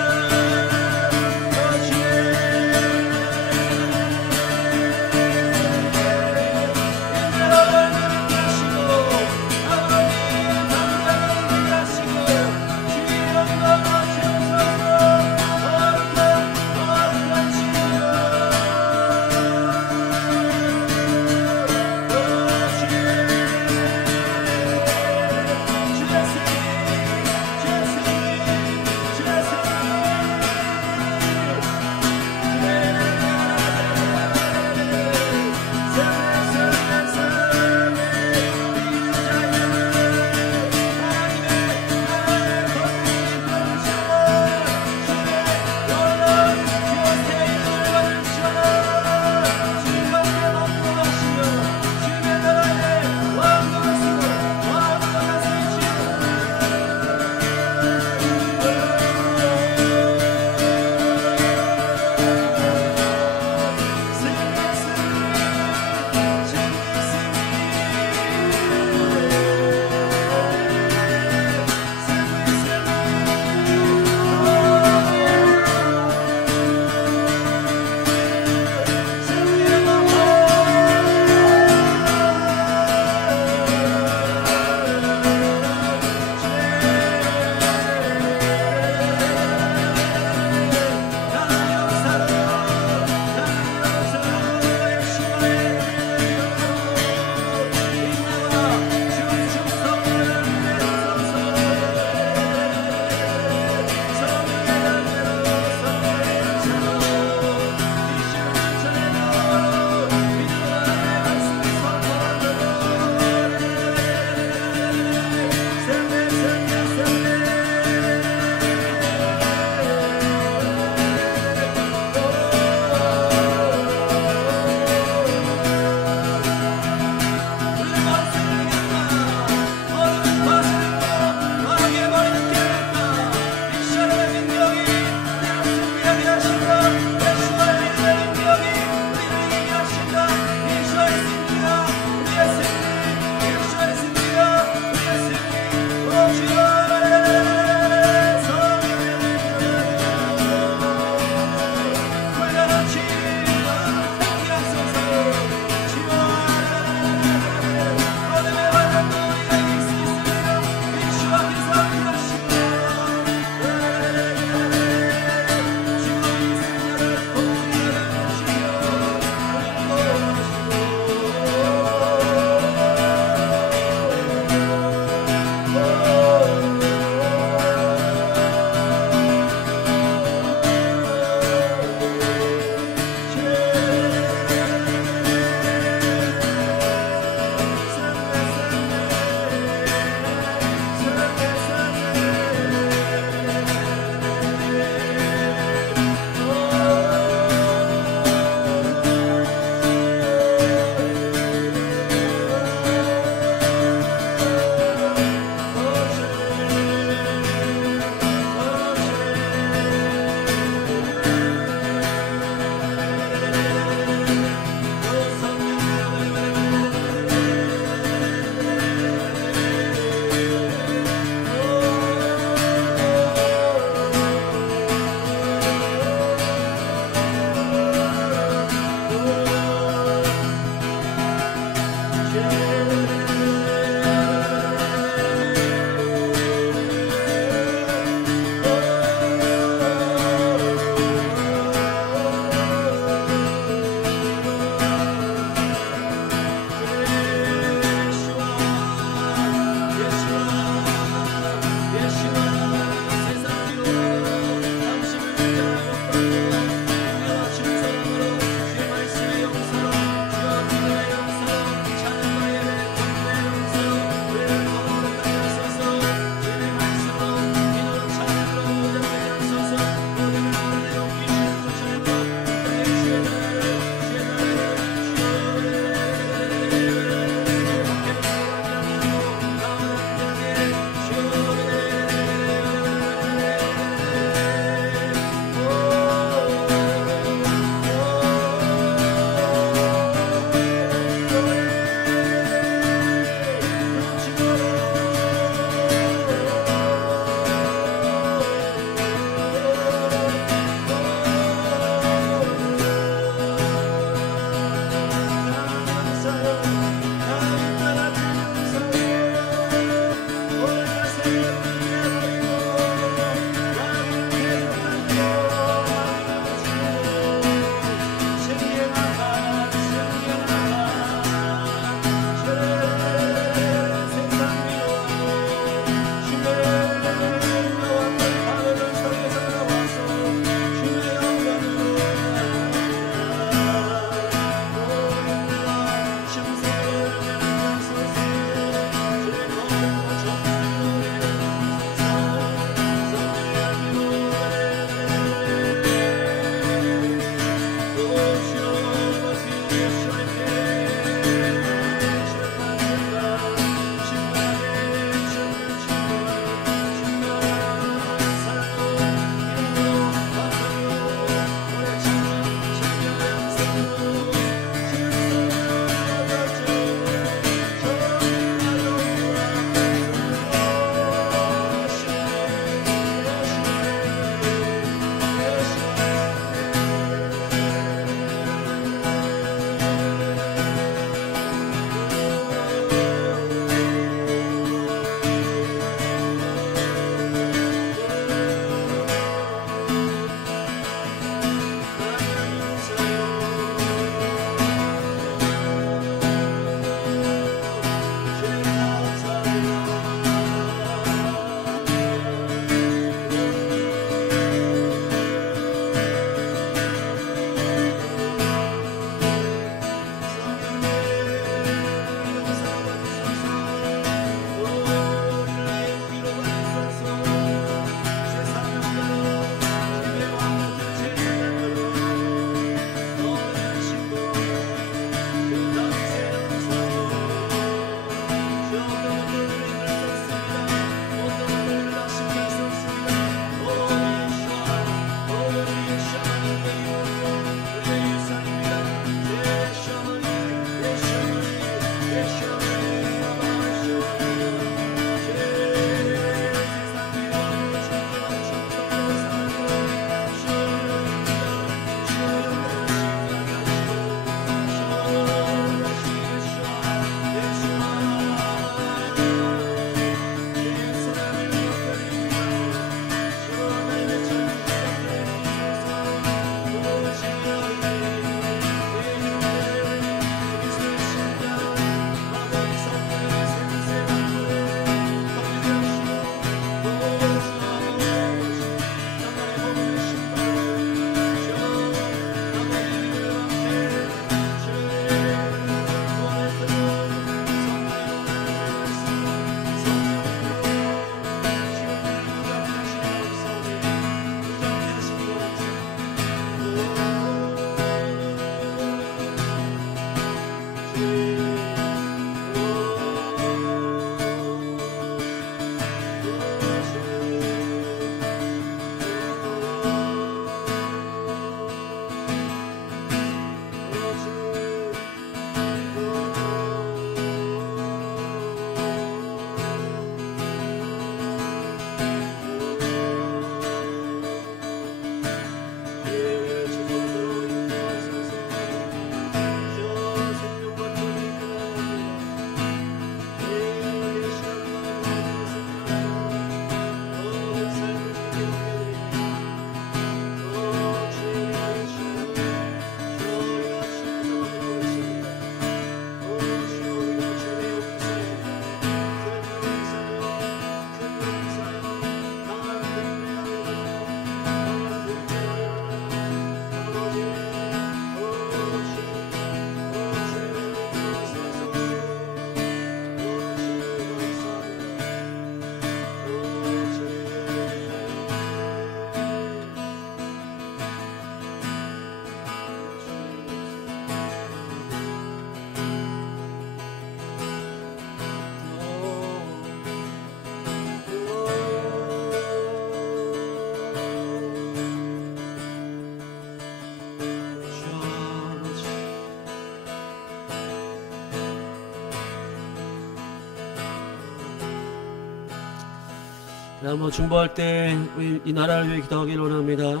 한번 중보할 때 우리 이 나라를 위해 기도하기를 원합니다.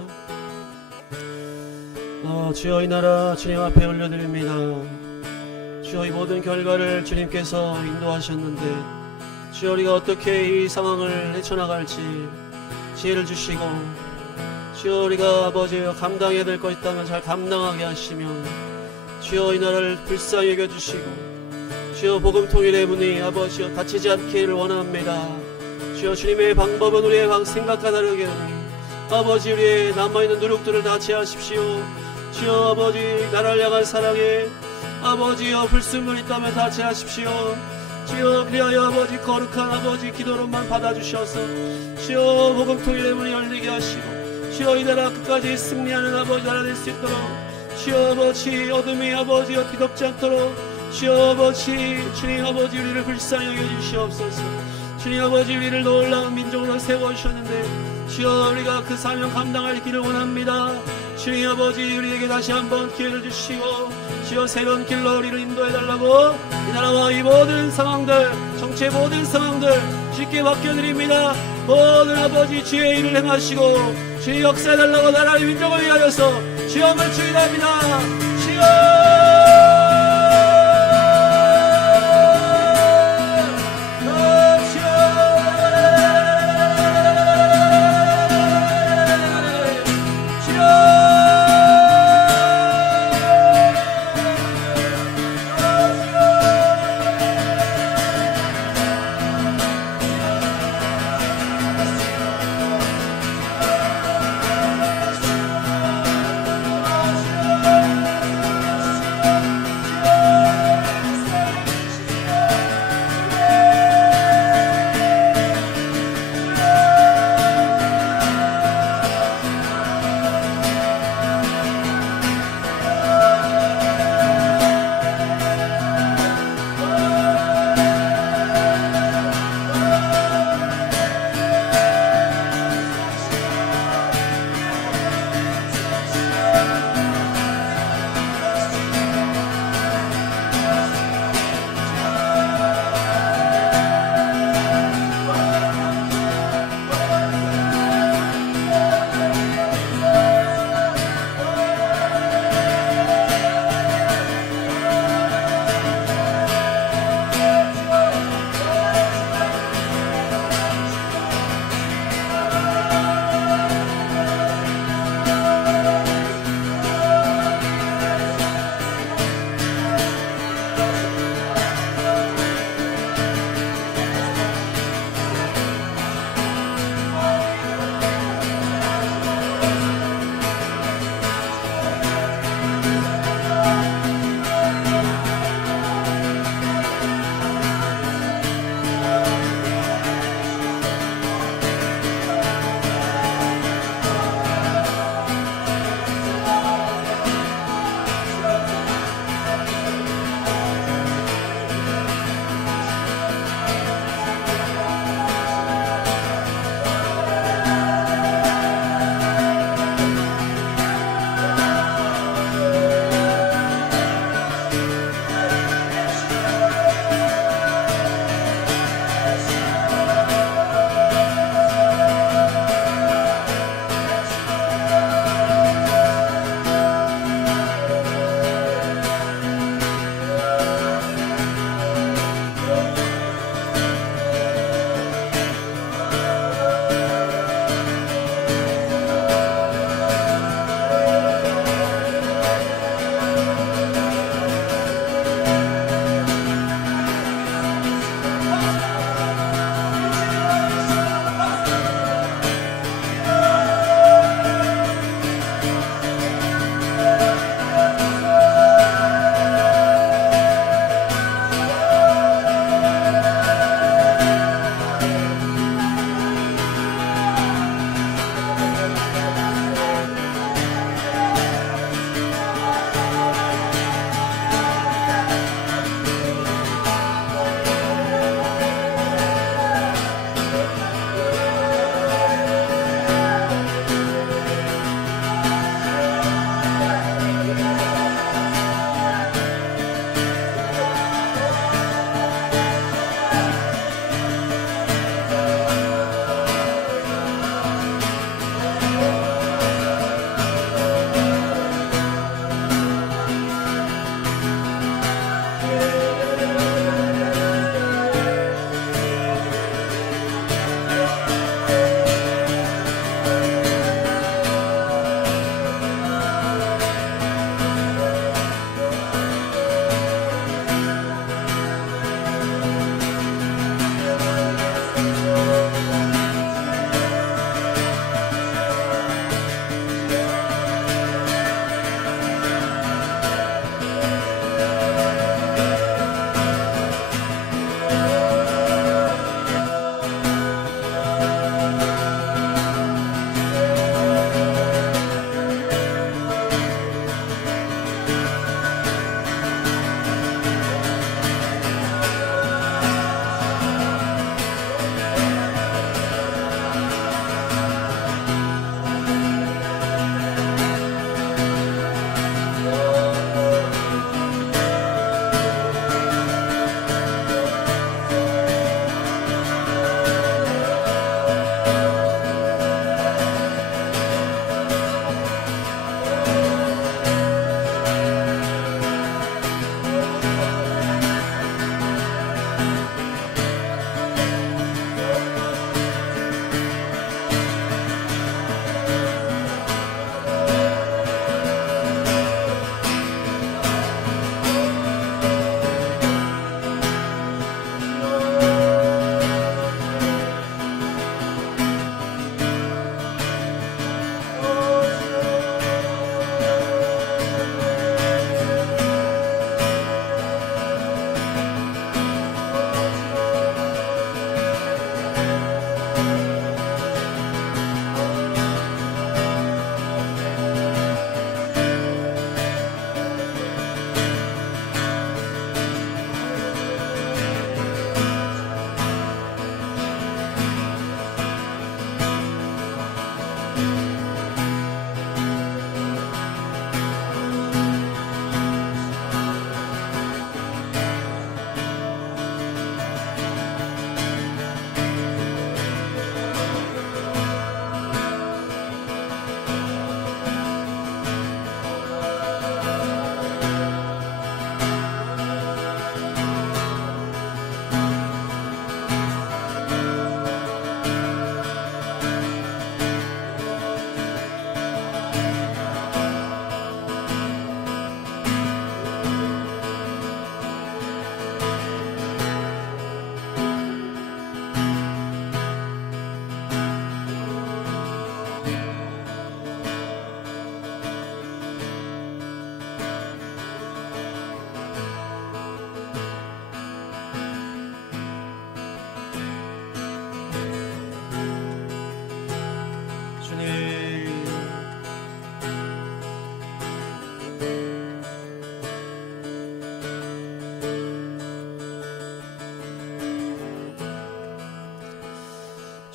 주여 이 나라 주님 앞에 올려드립니다. 주여 이 모든 결과를 주님께서 인도하셨는데 주여 우리가 어떻게 이 상황을 헤쳐나갈지 지혜를 주시고 주여 우리가 아버지여 감당해야 될 것 있다면 잘 감당하게 하시며 주여 이 나라를 불쌍히 여겨주시고 주여 복음 통일의 문이 아버지여 닫히지 않기를 원합니다. 주여 주님의 방법은 우리의 생각과 다르게 아버지 우리의 남아있는 노력들을 다 제하십시오. 주여 아버지 나라를 향한 사랑에 아버지여 불순물 있다면 다 제하십시오. 주여 그리하여 아버지 거룩한 아버지 기도로만 받아주셔서 주여 복음 통일의 문이 열리게 하시고 주여 이 나라 끝까지 승리하는 아버지 나라 될 수 있도록 주여 아버지 어둠이 아버지여 뒤덮지 않도록 주여 아버지 주님 아버지 우리를 불쌍히 여겨주시옵소서. 주님 아버지 우리를 놀라운 민족으로 세워주셨는데 주여 우리가 그 사명 감당할 길을 원합니다. 주님 아버지 우리에게 다시 한번 기회를 주시고 주여 새로운 길로 우리를 인도해달라고 이 나라와 이 모든 상황들 정치의 모든 상황들 주께 맡겨드립니다. 모든 아버지 주의 일을 행하시고 주의 역사해달라고 나라의 민족을 위하여서 주여를 주의합니다. 주여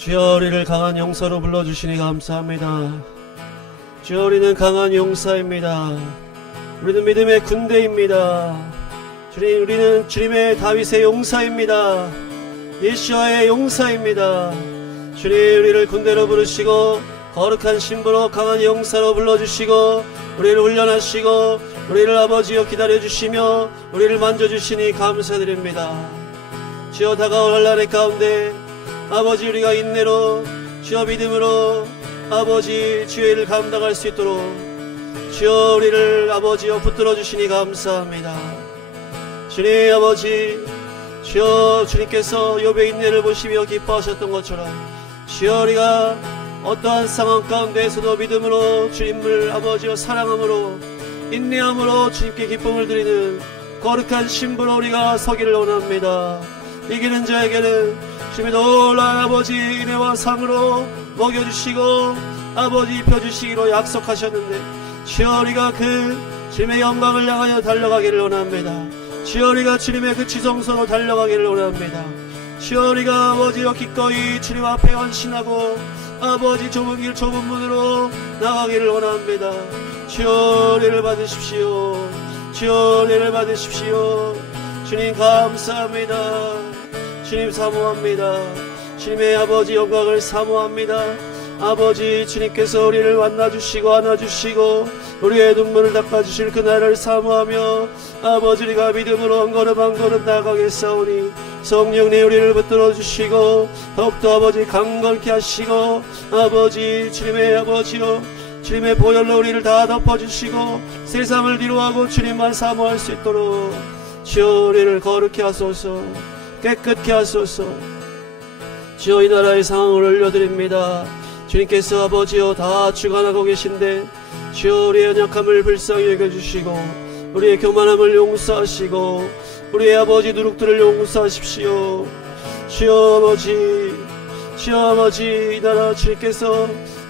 주여 우리를 강한 용사로 불러주시니 감사합니다. 주여 우리는 강한 용사입니다. 우리는 믿음의 군대입니다. 주님, 우리는 주님의 다윗의 용사입니다. 예수와의 용사입니다. 주님, 우리를 군대로 부르시고 거룩한 신부로 강한 용사로 불러주시고 우리를 훈련하시고 우리를 아버지여 기다려주시며 우리를 만져주시니 감사드립니다. 주여 다가올 환난의 가운데 아버지 우리가 인내로 주여 믿음으로 아버지 주의 일을 감당할 수 있도록 주여 우리를 아버지여 붙들어 주시니 감사합니다. 주님 아버지 주여 주님께서 욥의 인내를 보시며 기뻐하셨던 것처럼 주여 우리가 어떠한 상황 가운데에서도 믿음으로 주님을 아버지여 사랑함으로 인내함으로 주님께 기쁨을 드리는 거룩한 신부로 우리가 서기를 원합니다. 이기는 자에게는 주님의 놀라운 아버지 은혜와 상으로 먹여주시고 아버지 입혀주시기로 약속하셨는데 주여 우리가 그 주님의 영광을 향하여 달려가기를 원합니다. 주여 우리가 주님의 그 지성소로 달려가기를 원합니다. 주여 우리가 아버지여 기꺼이 주님 앞에 헌신하고 아버지 좁은 길 좁은 문으로 나가기를 원합니다. 주여 은혜를 받으십시오. 주여 은혜를 받으십시오. 주님 감사합니다. 주님 사모합니다. 주님의 아버지 영광을 사모합니다. 아버지 주님께서 우리를 만나주시고 안아주시고 우리의 눈물을 닦아주실 그날을 사모하며 아버지 우리가 믿음으로 한 걸음 한 걸음 나아가겠사오니 성령님 우리를 붙들어주시고 더욱더 아버지 강건케 하시고 아버지 주님의 아버지요 주님의 보혈로 우리를 다 덮어주시고 세상을 뒤로하고 주님만 사모할 수 있도록 주여 우리를 거룩케 하소서 깨끗게 하소서. 주여 이 나라의 상황을 올려드립니다. 주님께서 아버지여 다 주관하고 계신데 주여 우리의 연약함을 불쌍히 여겨주시고 우리의 교만함을 용서하시고 우리의 아버지 누룩들을 용서하십시오. 주여 아버지 주여 아버지 이 나라 주님께서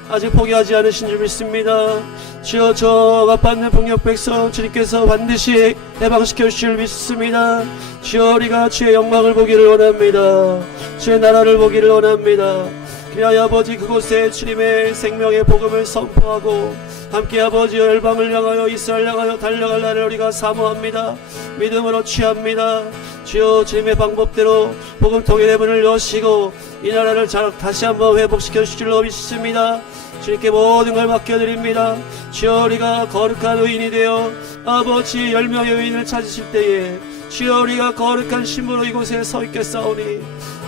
아직 포기하지 않으신 줄 믿습니다. 주여 저 아파하는 북녘 백성 주님께서 반드시 해방시켜 주실 줄 믿습니다. 주여 우리가 주의 영광을 보기를 원합니다. 주의 나라를 보기를 원합니다. 그리하여 아버지 그곳에 주님의 생명의 복음을 선포하고 함께 아버지 열방을 향하여 이스라엘 향하여 달려갈 날을 우리가 사모합니다. 믿음으로 취합니다. 주여 주님의 방법대로 복음 통일의 문을 여시고 이 나라를 다시 한번 회복시켜 주실 줄로 믿습니다. 주님께 모든 걸 맡겨드립니다. 주여 우리가 거룩한 의인이 되어 아버지 10명의 의인을 찾으실 때에 주여 우리가 거룩한 신부로 이곳에 서 있겠사오니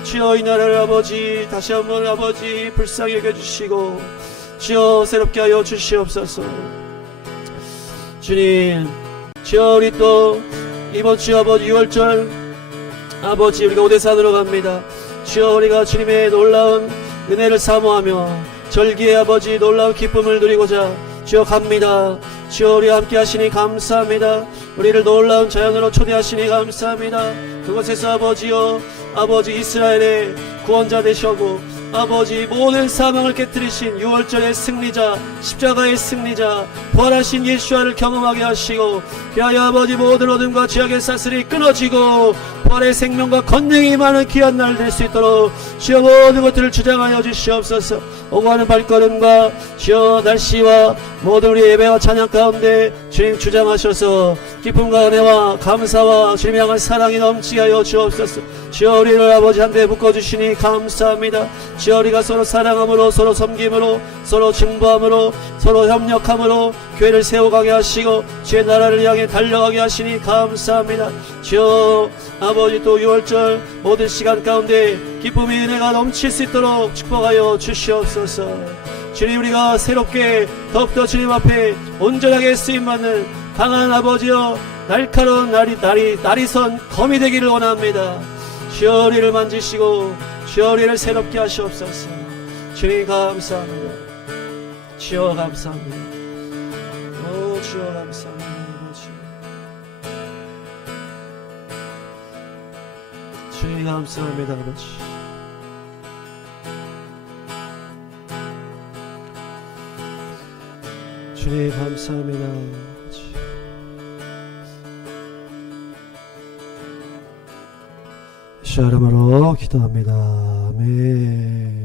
주여 이 나라를 아버지 다시 한번 아버지 불쌍히 여겨주시고 주여 새롭게 하여 주시옵소서. 주님 주여 우리 또 이번 주 아버지 6월절 아버지 우리가 오대산으로 갑니다. 주여 우리가 주님의 놀라운 은혜를 사모하며 절기의 아버지 놀라운 기쁨을 누리고자 주여 갑니다. 주여 우리와 함께 하시니 감사합니다. 우리를 놀라운 자연으로 초대하시니 감사합니다. 그곳에서 아버지여 아버지 이스라엘의 구원자 되시고 아버지 모든 사망을 깨뜨리신 6월절의 승리자 십자가의 승리자 부활하신 예수와를 경험하게 하시고 귀하여 아버지 모든 어둠과 죄악의 사슬이 끊어지고 부활의 생명과 권능이 많은 귀한 날 될 수 있도록 주여 모든 것들을 주장하여 주시옵소서. 오고 가는 발걸음과 주여 날씨와 모든 우리 예배와 찬양 가운데 주님 주장하셔서 기쁨과 은혜와 감사와 주님 향한 사랑이 넘치게 하여 주옵소서. 주여 우리를 아버지 한데 묶어주시니 감사합니다. 주여 우리가 서로 사랑함으로 서로 섬김으로 서로 증보함으로 서로 협력함으로 교회를 세워가게 하시고 주의 나라를 향해 달려가게 하시니 감사합니다. 주여 아버지 또 6월절 모든 시간 가운데 기쁨의 은혜가 넘칠 수 있도록 축복하여 주시옵소서. 주님 우리가 새롭게 더욱더 주님 앞에 온전하게 쓰임받는 강한 아버지여 날카로운 날이 선 검이 되기를 원합니다. 주여 우리를 만지시고 주여 우리를 새롭게 하시옵소서. 주님 감사합니다. 주여 감사합니다. 오 주여 감사합니다. 아버지 주님 감사합니다. 아버지 주님 감사합니다. 아버지 예수 이름으로 기도합니다. 아멘.